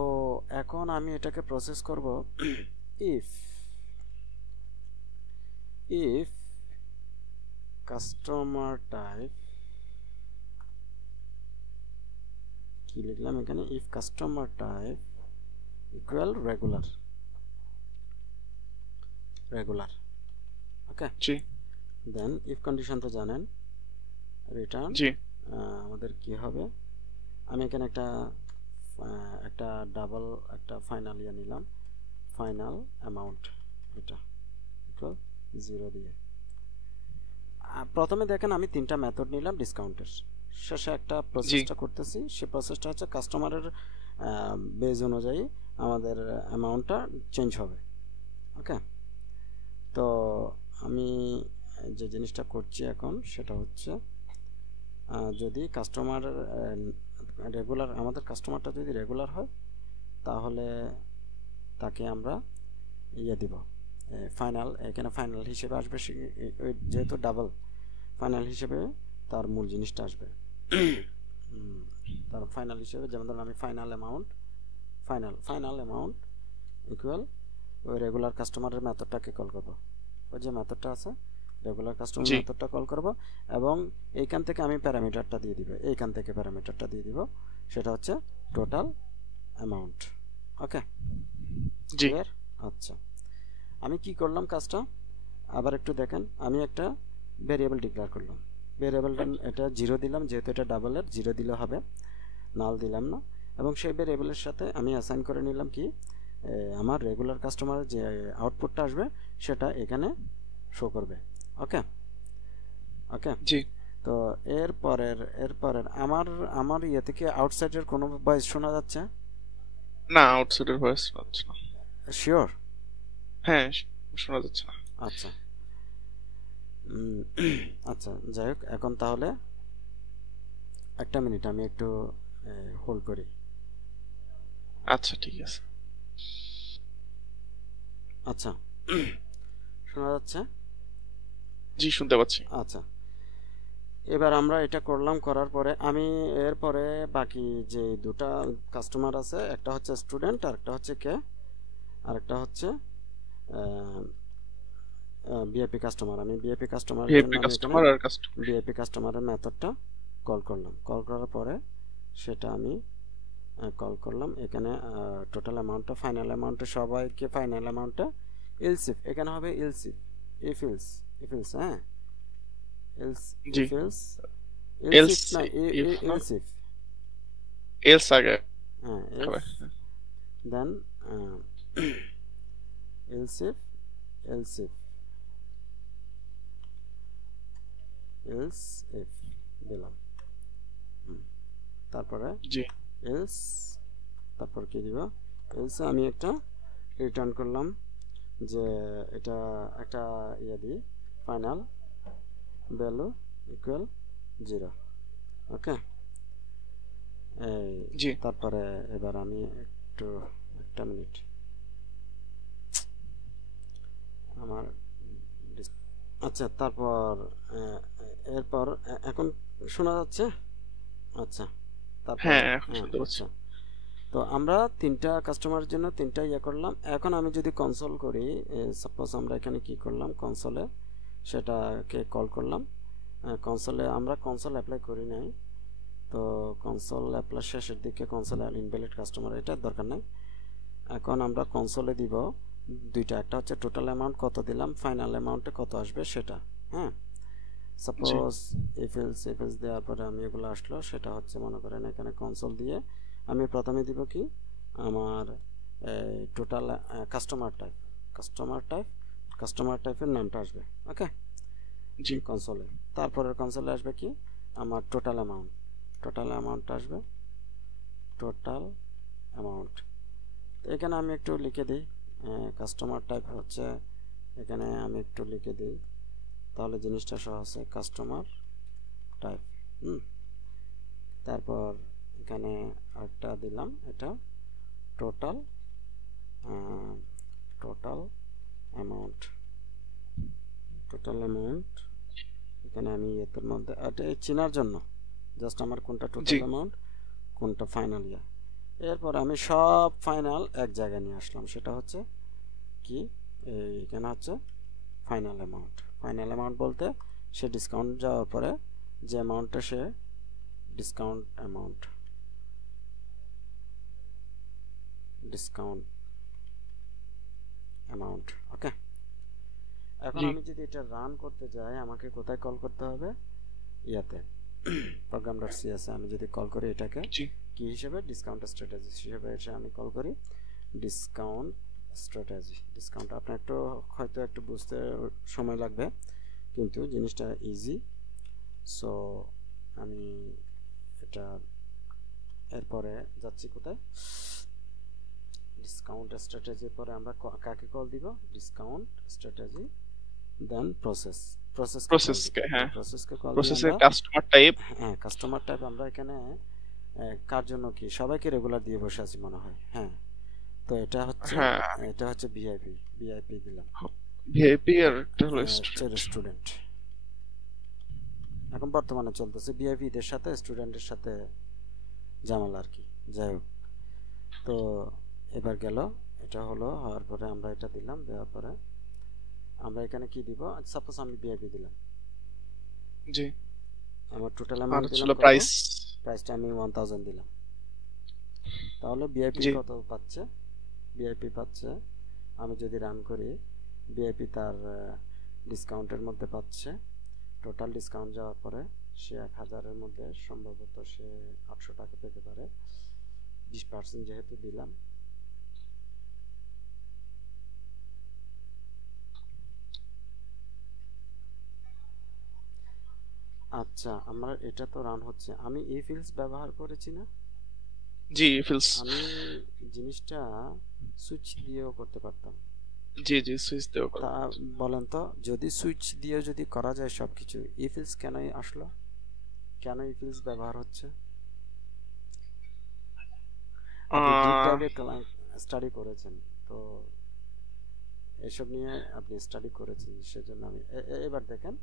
এখন আমি এটাকে প্রসেস করব, ইফ কাস্টমার টাইপ, কি লিখলাম এখানে, if customer type equal regular, okay. জি দেন ইফ কন্ডিশন তো জানেন, রিটার্ন জি আমাদের কি হবে, আমি এখানে একটা ডাবল একটা ফাইনাল ইয়ে নিলাম, ফাইনাল অ্যামাউন্ট, এটা ইকুয়াল 0 দিয়ে। প্রথমে দেখেন আমি 3টা মেথড নিলাম ডিসকাউন্টের, শেষে একটা জি প্রসেসটা করতেছি, সে প্রসেসটা হচ্ছে কাস্টমারের বেজ অনুযায়ী আমাদের অ্যামাউন্টটা চেঞ্জ হবে, ওকে। তো আমি যে জিনিসটা করছি এখন সেটা হচ্ছে, যদি কাস্টমার রেগুলার, আমাদের কাস্টমারটা যদি রেগুলার হয় তাহলে তাকে আমরা ইয়ে দিব, ফাইনাল, এখানে ফাইনাল হিসেবে আসবে, যেহেতু ডাবল, ফাইনাল হিসেবে তার মূল জিনিসটা আসবে, তার ফাইনাল হিসেবে, যেমন ধরুন আমি ফাইনাল অ্যামাউন্ট ইকুয়াল ওই রেগুলার কাস্টমারের মেথডটাকে কল করব, ওই যে মেথডটা আছে রেগুলার কাস্টমার জি মেথডটা কল করব, এবং এইখান থেকে আমি প্যারামিটারটা দিয়ে দিব, সেটা হচ্ছে টোটাল অ্যামাউন্ট, ওকে, জি ক্লিয়ার? আচ্ছা, আমি কি করলাম কাজটা আবার একটু দেখেন, আমি একটা ভেরিয়েবল ডিক্লেয়ার করলাম, ভেরিয়েবলটা এটা 0 দিলাম, যেহেতু এটা ডাবলের 0 দিলে হবে, নাল দিলাম না। এবং সেই ভেরিয়েবলের সাথে আমি অ্যাসাইন করে নিলাম কি আমার রেগুলার কাস্টমারের যে আউটপুটটা আসবে সেটা এখানে শো করবে। ওকে ওকে। জি। তো এরপরের আমার আমার ইয়ে থেকে আউটসাইডের কোনো ভয়েস শোনা যাচ্ছে? না, আউটসাইডের ভয়েস শোনা যাচ্ছে না। শিওর? হ্যাঁ, শোনা যাচ্ছে না। আচ্ছা উম, আচ্ছা যাই হোক, এখন তাহলে একটা মিনিট আমি একটু হোল্ড করি। আচ্ছা, ঠিক আছে। আচ্ছা শোনা যাচ্ছে? জি, শুনতে পাচ্ছি। আচ্ছা, এবার আমরা এটা করলাম, করার পরে আমি এরপরে বাকি যে দুটা কাস্টমার আছে, একটা হচ্ছে স্টুডেন্ট আর একটা হচ্ছে কে, আরেকটা হচ্ছে ভিআইপি কাস্টমার। আমি ভিআইপি কাস্টমারের জন্য ভিআইপি আমি এখানে কাস্টমার আর কাস্টমার। ভিআইপি কাস্টমারের মেথডটা কল করলাম। কল করার পরে সেটা আমি কল করলাম এখানে টোটাল অ্যামাউন্টটা, ফাইনাল অ্যামাউন্টে, সবাইকে ফাইনাল অ্যামাউন্টটা ইলসিফ এখানে হবে else if, if else, if else, হ্যাঁ ইলস, জি। ইফ ইলস, এলস, ইলসিফ না ইফ না, ইলসিফ, এলস আগে হ্যাঁ হবে। Else, then else if, else if, else if দিলাম। তারপরে জি। এলস, তারপর কি দিব, এলস আমি একটা রিটার্ন করলাম যে এটা একটা ইয়ে দিই, ফাইনাল ভ্যালু ইকুয়াল 0। ওকে, এই জি। তারপরে এবার আমি একটু, একটা মিনিট, আমার আচ্ছা তারপর এরপর এখন শোনা যাচ্ছে? আচ্ছা তারপর হ্যাঁ, এখন হ্যাঁ শুনতে পাচ্ছি। আচ্ছা, তো আমরা তিনটা কাস্টমারের জন্য তিনটা ইয়ে করলাম। এখন আমি যদি কনসোল করি, সাপোজ আমরা এখানে কি করলাম, কনসোলে সেটাকে কল করলাম। কনসোলে আমরা কনসোল অ্যাপ্লাই করি নাই, তো কনসোল অ্যাপ্লাই শেষের দিকে কনসোল ইনভ্যালিড কাস্টমার, এটার দরকার নাই। এখন আমরা কনসোলে দিব দুইটা, একটা হচ্ছে টোটাল অ্যামাউন্ট কত দিলাম, ফাইনাল অ্যামাউন্টে কত আসবে সেটা। হ্যাঁ, জি। সাপোজ ইফেলস দেওয়ার পরে আমি এগুলো আসলো, সেটা হচ্ছে মনে করেন এখানে কনসোল দিয়ে আমি প্রথমে দিব কি আমার total customer type, customer type, customer টাইপের নামটা আসবে। ওকে, জি। কনসোলে, তারপরের কনসোলে আসবে কি আমার টোটাল অ্যামাউন্ট, টোটাল অ্যামাউন্ট আসবে, টোটাল অ্যামাউন্ট। এখানে আমি একটু লিখে দিই কাস্টমার টাইপ হচ্ছে, এখানে আমি একটু লিখে দিই তাহলে জিনিসটা সহজ হয়, কাস্টমার টাইপ। তারপর এখানে আরেকটা দিলাম, এটা total, total amount, total amount. এখানে আমি এর মধ্যে এটা চেনার জন্য জাস্ট আমার কোনটা জি। টোটাল অ্যামাউন্ট কোনটা ফাইনাল ইয়া। এরপর আমি সব ফাইনাল এক জায়গায় নিয়ে আসলাম, সেটা হচ্ছে কি এখানে হচ্ছে ফাইনাল অ্যামাউন্ট। ফাইনাল অ্যামাউন্ট বলতে সে ডিসকাউন্ট যাওয়ার পরে যে অ্যামাউন্টটা সে ডিসকাউন্ট অ্যামাউন্ট, ডিসকাউন্ট অ্যামাউন্ট। ওকে, এখন জি। আমি যদি এটা রান করতে যাই আমাকে কোথায় কল করতে হবে, ইয়াতে program.cs এ আমি যদি কল করি এটাকে জি। কি হিসেবে, ডিসকাউন্ট স্ট্র্যাটেজি হিসেবে এসে আমি কল করি ডিসকাউন্ট স্ট্র্যাটেজি। ডিসকাউন্ট আপনার একটু হয়তো একটু বুঝতে সময় লাগবে, কিন্তু জিনিসটা ইজি। সো আমি এটা এরপরে যাচ্ছি কোথায়, ডিসকাউন্ট স্ট্র্যাটেজির পরে আমরা কাকে কল দিব, ডিসকাউন্ট স্ট্র্যাটেজি, দেন প্রসেস, প্রসেসকে কল দিব। প্রসেসকে, হ্যাঁ, প্রসেসকে কল দিয়ে প্রসেসের আমরা কাস্টমার টাইপ। হ্যাঁ কাস্টমার টাইপ আমরা এখানে কার জন্য কি সবাইকে রেগুলার দিয়ে বসে আছি মনে হয়। হ্যাঁ, তো এটা হচ্ছে, হ্যাঁ, এটা হচ্ছে ভিআইপি, ভিআইপি দিলাম, ভিআইপি আর একটা হলো হচ্ছে স্টুডেন্ট। স্টুডেন্ট। এখন বর্তমানে চলতেছে ভিআইপিদের সাথে স্টুডেন্টের সাথে ঝামেলা আর কি, যাই হোক। তো এবার গেল, এটা হলো হওয়ার পরে আমরা এটা দিলাম, দেওয়ার পরে আমরা এখানে কি দিব, সাপোজ আমি ভিআইপি দিলাম, জি। আমার টোটাল আর অ্যামাউন্ট দিলাম ছিল কত, প্রাইস। প্রাইসটা আমি 1000 দিলাম। তাহলে ভিআইপি জি। কত পাচ্ছে, ভিআইপি পাচ্ছে, আমি যদি রান করি ভিআইপি তার ডিসকাউন্টের মধ্যে পাচ্ছে টোটাল ডিসকাউন্ট যাওয়ার পরে সে 1000-এর মধ্যে সম্ভবত সে 800 টাকা পেতে পারে, 20% যেহেতু দিলাম। আচ্ছা, আমার এটা তো রান হচ্ছে, আমি এই ফিল্ডস ব্যবহার করেছি না? জি ফিলস, আমি জিনিসটা সুইচ দিয়েও করতে পারতাম। জি জি সুইচ দেওয়া তা করবে। বলেন তো, যদি সুইচ দিয়ে যদি করা যায় সবকিছু, এই ফিল্ডস কেনই আসলো, কেন এই ফিল্ডস ব্যবহার হচ্ছে? আপনি ডিপ আহ, ডাইভে স্টাডি করেছেন তো, এসব নিয়ে আপনি স্টাডি করেছেন, সেজন্য আমি এবার দেখেন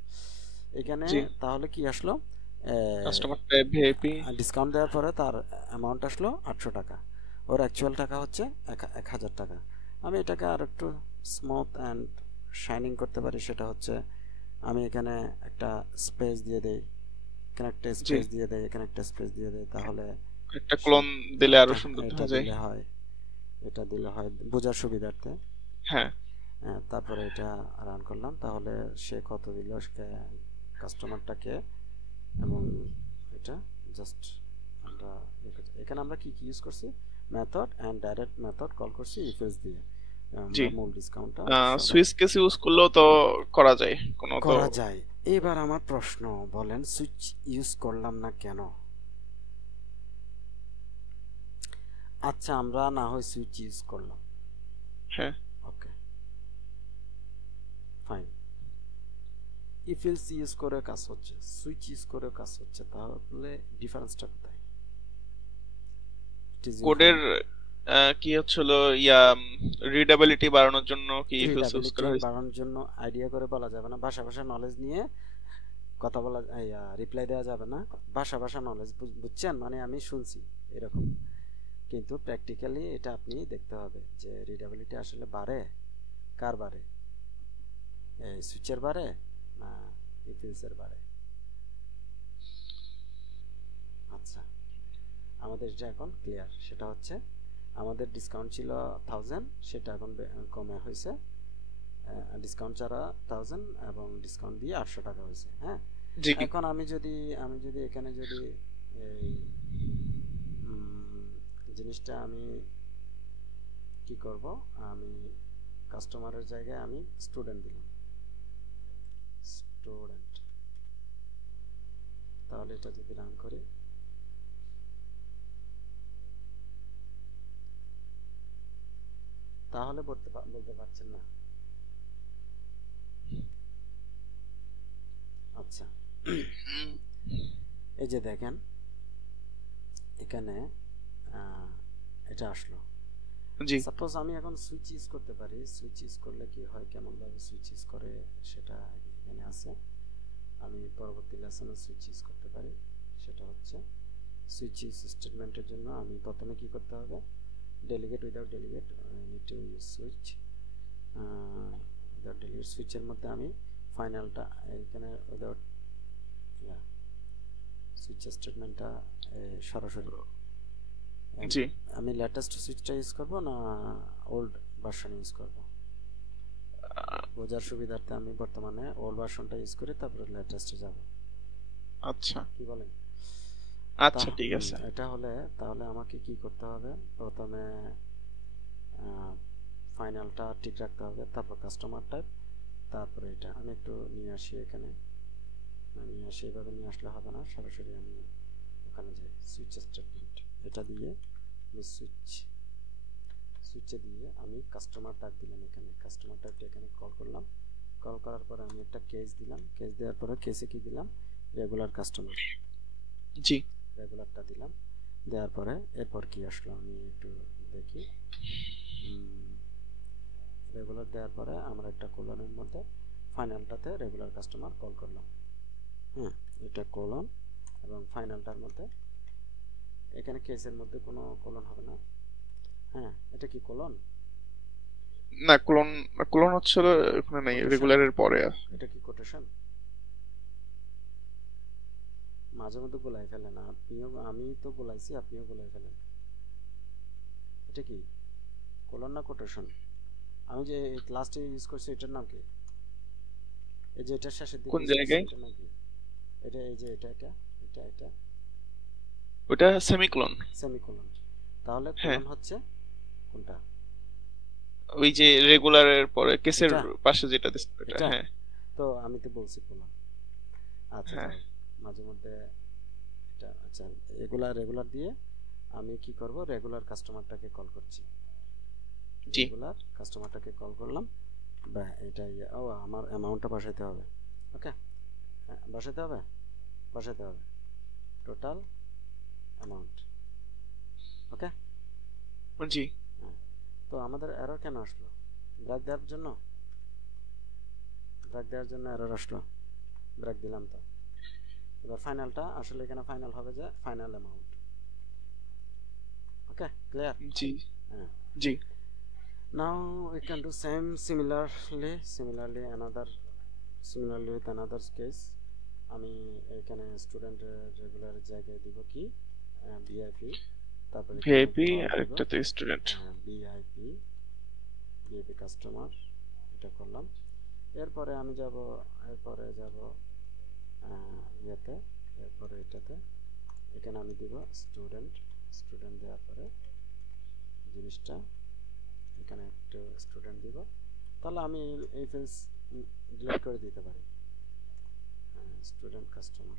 এখানে জি তাহলে কি আসলো, কাস্টমার টাইপ ভিআইপি। ডিসকাউন্ট দেওয়ার পরে তার অ্যামাউন্ট আসলো 800 টাকা, ওর অ্যাকচুয়াল টাকা হচ্ছে 1000 টাকা। আমি এটাকে আর একটু স্মুথ অ্যান্ড শাইনিং করতে পারি, সেটা হচ্ছে আমি এখানে একটা স্পেস দিয়ে দেই, এখানে একটা জি, স্পেস দিয়ে দেই, এখানে একটা স্পেস দিয়ে দেই, তাহলে একটা সে ক্লোন দিলে আরো এটা সুন্দর এটা দেখা যায়। দিলে হয়, এটা দিলে হয় বোঝার সুবিধার্থে। হ্যাঁ, তারপরে এটা রান করলাম, তাহলে সে কত দিল কাস্টমারটাকে, এবং এটা জাস্ট আমরা এখানে আমরা কি কি ইউজ করছি, method and direct method call করছি ইফেলস দিয়ে, জি। আমরা মূল ডিসকাউন্টটা সুইচ কেস ইউজ করলেও তো করা যায়, কোনো তো। করা যায়। এবার আমার প্রশ্ন, বলেন সুইচ ইউজ করলাম না কেন? আচ্ছা, আমরা না হয় সুইচ ইউজ করলাম, হ্যাঁ, ওকে ফাইন, ইফেলস ইউজ করে কাজ হচ্ছে, সুইচ ইউজ করে কাজ হচ্ছে, তাহলে ডিফারেন্সটা কোথায়? ইট ইজ কোডের ইউজফুল। কি হচ্ছিল ইয়া রিডেবিলিটি বাড়ানোর জন্য কি ইফেলস ইউজ রিডাবিলিটি করা হয়েছে। বাড়ানোর জন্য আইডিয়া করে বলা যাবে না, ভাষা ভাষা নলেজ নিয়ে কথা বলা, রিপ্লাই দেওয়া যাবে না, ভাষা ভাষা নলেজ, বুঝছেন, মানে আমি শুনছি এরকম, কিন্তু প্র্যাকটিক্যালি এটা আপনি দেখতে হবে যে রিডাবিলিটি আসলে বাড়ে, কার বাড়ে, এই সুইচের বাড়ে না ইফিলসের বাড়ে? আচ্ছা, আমাদের এটা এখন ক্লিয়ার, সেটা হচ্ছে আমাদের ডিসকাউন্ট ছিল 1000, সেটা এখন কমে হয়েছে, ডিসকাউন্ট ছাড়া 1000 এবং ডিসকাউন্ট দিয়ে 800 টাকা হয়েছে। হ্যাঁ, জি এখন আমি যদি এখানে যদি এই জিনিসটা আমি কি করব, আমি কাস্টমারের জায়গায় আমি স্টুডেন্ট দিলাম, স্টুডেন্ট, তাহলে এটা যদি রান করি, তাহলে বলতে পারছেন না? আচ্ছা, এই যে দেখেন এখানে এটা আসলো। জি সাপোজ আমি এখন সুইচ ইউজ করতে পারি, সুইচ ইউজ করলে কি হয়, কেমন ভাবে সুইচ ইউজ করে সেটা এখানে আছে, আমি পরবর্তী লেসনে সুইচ ইউজ করতে পারি। সেটা হচ্ছে সুইচ ইউজ স্টেটমেন্টের জন্য আমি প্রথমে কি করতে হবে, delegate without delegate, need to use switch without delegate, সুইচের মধ্যে আমি ফাইনালটা এখানে উইদাউট সুইচ স্টেটমেন্টটা সরাসরি জি। আমি লেটেস্ট সুইচটা ইউজ করব না ওল্ড ভার্সন ইউজ করব, বোঝার সুবিধার্থে আমি বর্তমানে ওল্ড ভার্সনটা ইউজ করি, তারপরে লেটেস্টে যাব, আচ্ছা কি বলেন? তা আচ্ছা ঠিক আছে। এটা হলে তাহলে আমাকে কি করতে হবে, প্রথমে ফাইনালটা ঠিক রাখতে হবে, তারপর কাস্টমার টাইপ, তারপরে এটা আমি একটু নিয়ে আসি এখানে, নিয়ে আসি, এইভাবে নিয়ে আসলে হবে না, সরাসরি আমি ওখানে যাই, সুইচ স্টেটমেন্ট এটা দিয়ে আমি সুইচে দিয়ে আমি কাস্টমার টাইপ দিলাম, এখানে কাস্টমার টাইপটা এখানে কল করলাম, কল করার পরে আমি একটা কেস দিলাম, কেস দেওয়ার পরে কেসে কি দিলাম, রেগুলার কাস্টমার, জি রেগুলারটা দিলাম, দেওয়ার পরে এরপর কি আসলো আমি একটু দেখি, রেগুলার দেওয়ার পরে আমরা একটা কোলনের মধ্যে ফাইনালটাতে রেগুলার কাস্টমার কল করলাম, হ্যাঁ এটা কোলন, এবং ফাইনালটার মধ্যে এখানে কেসের মধ্যে কোনো কোলন হবে না, হ্যাঁ এটা কি কোলন, না ক্লোন, ক্লোন হচ্ছে হলো ওখানে নাই, কোটেশন, রেগুলারের পরে এটা কি কোটেশন, মাঝে মধ্যে গোলাই ফেলেন আপনিও, আমি তো গোলাইছি আপনিও গোলাই ফেলেন, এটা কি কোলন না কোটেশন? আমি যে লাস্টে ইউজ করছি এটার নাম কি? এই যে এটা শেষের কোন দিকে জায়গায়? এটা নাকি, এটা এই যে এটা ওটা সেমিকোলন। সেমিকোলন। তাহলে হ্যাঁ, কোলন হচ্ছে কোনটা? ওই যে রেগুলারের পরে কেসের এটা পাশে যেটা দিচ্ছে ওটা, এটা হ্যাঁ। তো আমি তো বলছি কোলন। আচ্ছা হ্যাঁ, যাও, মাঝে মধ্যে এটা আচ্ছা, এগুলা রেগুলার দিয়ে আমি কি করব, রেগুলার কাস্টমারটাকে কল করছি, জি। রেগুলার কাস্টমারটাকে কল করলাম। বা এটা ও আমার অ্যামাউন্টটা বসাইতে হবে। ওকে, বসাইতে হবে, বসাইতে হবে টোটাল অ্যামাউন্ট। ওকে, জি। তো আমাদের এরর কেন আসলো? ব্রেক দেওয়ার জন্য, ব্রেক দেওয়ার জন্য এরর আসলো। ব্রেক দিলাম তো, এবার ফাইনালটা আসলে এখানে ফাইনাল হবে যে ফাইনাল অ্যামাউন্ট। ওকে, ক্লিয়ার? জি। হ্যাঁ, জি। now we can do same similarly another, similarly with another case. আমি এখানে স্টুডেন্ট রেগুলার জায়গায় দিব কি ভিআইপি, তারপরে এখানে আমি ভিআইপি কল আর দিব একটা তো স্টুডেন্ট। ভিআইপি, ভিআইপি কাস্টমার, এটা করলাম। এরপরে আমি যাব, এরপরে যাব ইয়েতে, এরপরে এটাতে, এখানে আমি দিব স্টুডেন্ট, স্টুডেন্ট দেওয়ার পরে জিনিসটা এখানে একটু স্টুডেন্ট দিব। তাহলে আমি এই ফিল্ডস ডিলিট করে দিতে পারি, স্টুডেন্ট কাস্টমার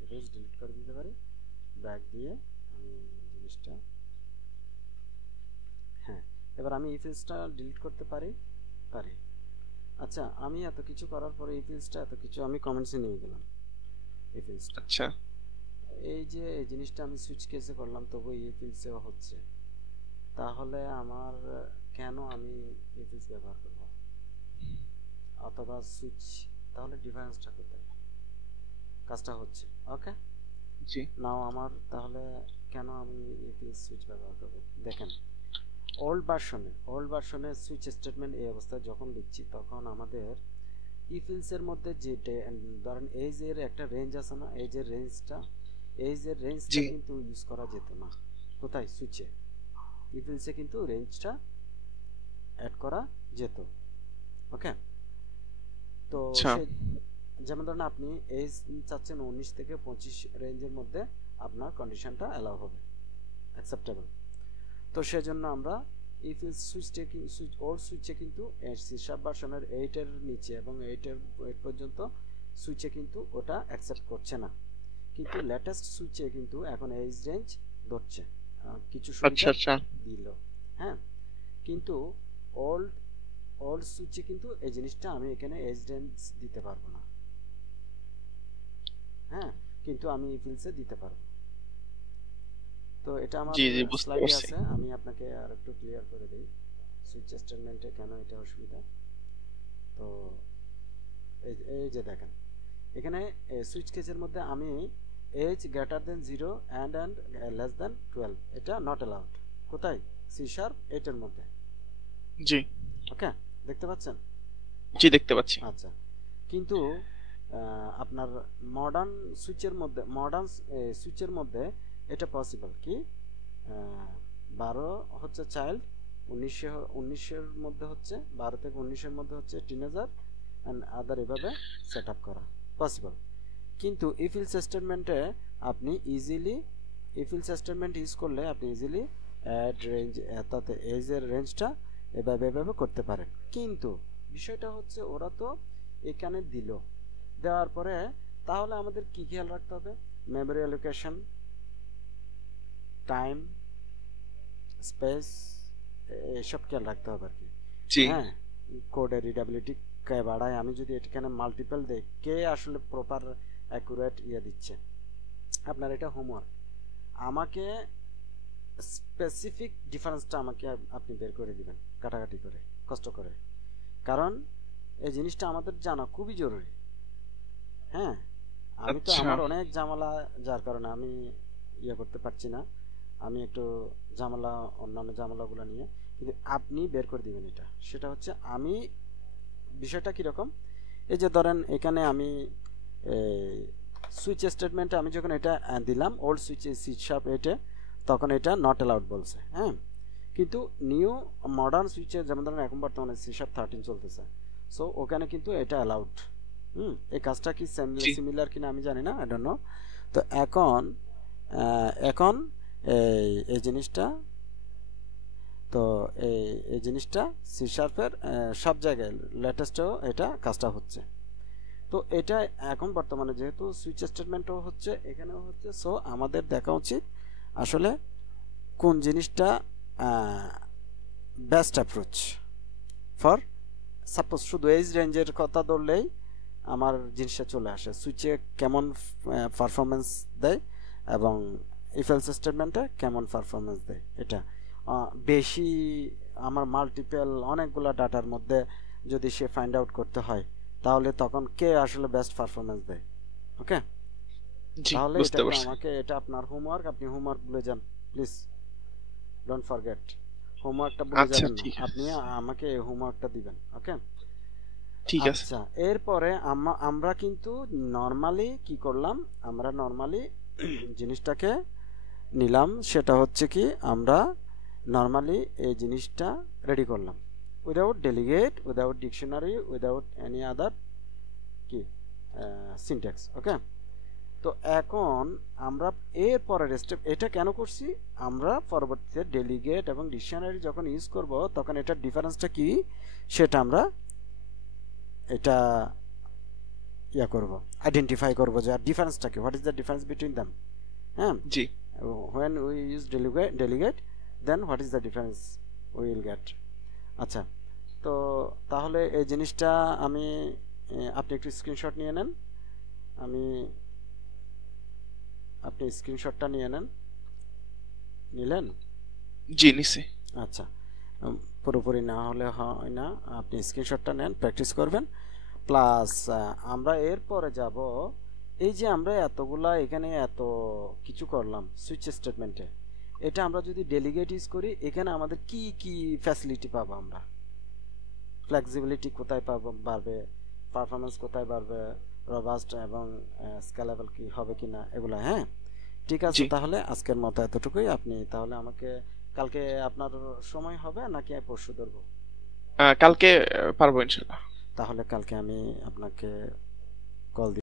এই ফিল্ডস ডিলিট করে দিতে পারি, ব্যাক দিয়ে আমি জিনিসটা, হ্যাঁ এবার আমি এই ফিল্ডসটা ডিলিট করতে পারি, পারি। আচ্ছা, আমি এত কিছু করার পরে এই ফিল্ডসটা এত কিছু আমি কমেন্টসে নিয়ে গেলাম, এই ফিল্ডসটা, আচ্ছা। এই যে এই জিনিসটা আমি সুইচ কেসে করলাম তবু এই ফিল্ডসেও হচ্ছে, তাহলে আমার কেন আমি এই ফিল্ডস ব্যবহার করব অথবা সুইচ, তাহলে ডিফারেন্সটা কোথায়? কাজটা হচ্ছে ওকে, জি। নাও আমার তাহলে কেন আমি এই ফিল্ড সুইচ ব্যবহার করব? দেখেন, ওল্ড ভার্সনে সুইচ স্টেটমেন্ট এই অবস্থায় যখন লিখছি তখন আমাদের ইফিলসের মধ্যে যে ধরেন এজ এর একটা রেঞ্জ আছে না, এজের রেঞ্জটা, এজের রেঞ্জটা জি। কিন্তু ইউজ করা যেত না। কোথায়? সুইচে। ইফিলসে কিন্তু রেঞ্জটা অ্যাড করা যেত। ওকে, তো আচ্ছা। সে যেমন ধরেন আপনি এজ চাচ্ছেন 19 থেকে 25 রেঞ্জের মধ্যে আপনার কন্ডিশনটা অ্যালাউ হবে, অ্যাকসেপ্টেবল। তো সেজন্য আমরা ইফ ইজ সুইচে সুইচ ওল্ড সুইচে কিন্তু সি শার্প ভার্সনের 8 এর নিচে এবং 8 পর্যন্ত সুইচে কিন্তু ওটা অ্যাকসেপ্ট করছে না, কিন্তু লেটেস্ট সুইচে কিন্তু এখন এজ রেঞ্জ ধরছে, কিছু আচ্ছা, সুবিধা আচ্ছা। দিল। হ্যাঁ, কিন্তু ওল্ড ওল্ড সুইচে কিন্তু এই জিনিসটা আমি এখানে এজ রেঞ্জ দিতে পারবো না। হ্যাঁ, কিন্তু আমি ইফিলসে দিতে পারবো। তো এটা আমার জি, জি, বুঝতে স্লাইডে পারছি। আছে, আমি আপনাকে আর একটু ক্লিয়ার করে দিই সুইচ স্টেটমেন্টে কেন এটা অসুবিধা। তো এই যে দেখেন, এখানে সুইচ কেসের মধ্যে আমি age greater than 0 and less than 12 এটা নট অ্যালাউড। কোথায়? সি শার্প 8 এর মধ্যে। জি। ওকে, দেখতে পাচ্ছেন? জি, দেখতে পাচ্ছি। আচ্ছা, কিন্তু আপনার মডার্ন সুইচের মধ্যে এটা পসিবল কি 12 হচ্ছে চাইল্ড, 19-এর মধ্যে হচ্ছে 12 থেকে 19-এর মধ্যে হচ্ছে টিনেজার অ্যান্ড আদার, এভাবে সেট আপ করা পসিবল। কিন্তু ইফিল স্টেটমেন্টে আপনি ইজিলি, ইফিল স্টেটমেন্ট ইউজ করলে আপনি ইজিলি অ্যাড রেঞ্জ, তাতে এজের রেঞ্জটা এভাবে করতে পারেন। কিন্তু বিষয়টা হচ্ছে ওরা তো এখানে দিল, দেওয়ার পরে তাহলে আমাদের কি খেয়াল রাখতে হবে? মেমোরি অ্যালোকেশন, টাইম, স্পেস, এসব খেয়াল রাখতে হবে আর কি। জি। হ্যাঁ, কোডের রিডাবিলিটি কে বাড়ায়, আমি যদি এখানে মাল্টিপল দেই, কে আসলে প্রপার অ্যাকুরেট ইয়ে দিচ্ছে। আপনার এটা হোমওয়ার্ক, আমাকে স্পেসিফিক ডিফারেন্সটা আমাকে আপনি বের করে দিবেন কাটাকাটি করে, কষ্ট করে, কারণ এই জিনিসটা আমাদের জানা খুবই জরুরি। হ্যাঁ, আমি তো আচ্ছা। আমার অনেক ঝামেলা, যার কারণে আমি ইয়ে করতে পারছি না, আমি একটু ঝামেলা, অন্যান্য ঝামেলাগুলো নিয়ে, কিন্তু আপনি বের করে দিবেন এটা। সেটা হচ্ছে আমি বিষয়টা কীরকম, এই যে ধরেন এখানে আমি সুইচ স্টেটমেন্টে আমি যখন এটা দিলাম ওল্ড সুইচে সি শার্প 8-এ, তখন এটা নট অ্যালাউড বলছে। হ্যাঁ, কিন্তু নিউ মডার্ন সুইচে যেমন ধরেন এখন বর্তমানে সি শার্প 13 চলতেছে, সো ওখানে কিন্তু এটা অ্যালাউড। এই কাজটা কি জি সিমিলার কিনা আমি জানি না, আই ডোন্ট নো। তো এখন এখন এই জিনিসটা, তো এই এই জিনিসটা সি শার্পের সব জায়গায় লেটেস্টেও এটা কাজটা হচ্ছে। তো এটা এখন বর্তমানে যেহেতু সুইচ স্টেটমেন্টও হচ্ছে, এখানেও হচ্ছে, সো আমাদের দেখা উচিত আসলে কোন জিনিসটা বেস্ট অ্যাপ্রোচ ফর, সাপোজ শুধু এজ রেঞ্জের কথা ধরলেই আমার জিনিসটা চলে আসে, সুইচে কেমন পারফরমেন্স দেয় এবং ইফ এলস স্টেটমেন্টে কেমন পারফরমেন্স দেয়। এটা বেশি আমার মাল্টিপল অনেকগুলো ডাটার মধ্যে যদি সে ফাইন্ড আউট করতে হয়, তাহলে তখন কে আসলে বেস্ট পারফরমেন্স দেয়। ওকে, জি তাহলে এটা বুঝতে একটু পারছি। আমাকে, এটা আপনার হোমওয়ার্ক, আপনি হোমওয়ার্ক ভুলে যান প্লিজ, ডোন্ট ফরগেট, হোমওয়ার্কটা ভুলে আচ্ছা যাবেন না ঠিক আছে। আপনি, আমাকে হোমওয়ার্কটা দিবেন। ওকে, ঠিক আছে। আচ্ছা, এরপরে আমরা কিন্তু নর্মালি কি করলাম, আমরা নর্মালি জিনিসটাকে নিলাম, সেটা হচ্ছে কি আমরা নর্মালি এই জিনিসটা রেডি করলাম without delegate, without dictionary, without any other কি সিনট্যাক্স। ওকে, তো এখন আমরা এর পরের স্টেপ এটা কেন করছি, আমরা পরবর্তীতে ডেলিগেট এবং ডিকশনারি যখন ইউজ করব তখন এটার ডিফারেন্সটা কি সেটা আমরা এটা করব, আইডেন্টিফাই করব যে ডিফারেন্সটা কি, what is the difference between them. হ্যাঁ, জি when we use delegate then what is the difference we will get। আচ্ছা, তো তাহলে এই জিনিসটা আমি আপনি একটু স্ক্রিনশট নিয়ে নেন, আমি আপনি স্ক্রিনশটটা নিয়ে নেন, নিলেন? জি নিছি। আচ্ছা, উম, পুরোপুরি না হলে হয় না, আপনি স্ক্রিনশটটা নেন, প্র্যাকটিস করবেন। প্লাস আমরা এরপরে যাব, এই যে আমরা এতগুলা এখানে এত কিছু করলাম সুইচ স্টেটমেন্টে, এটা আমরা যদি ডেলিগেট ইউজ করি এখানে আমাদের কি কি ফ্যাসিলিটি পাবো আমরা, ফ্লেক্সিবিলিটি কোথায় পাবো বাড়বে, পারফরমেন্স কোথায় বাড়বে, রবাস্ট এবং স্কেলেবল কি হবে কিনা এগুলো। হ্যাঁ, ঠিক আছে, জি তাহলে আজকের মতো এতটুকুই। আপনি তাহলে আমাকে কালকে, আপনার সময় হবে নাকি পরশু ধরবো? কালকে পারবো ইনশাল্লাহ। তাহলে কালকে আমি আপনাকে কল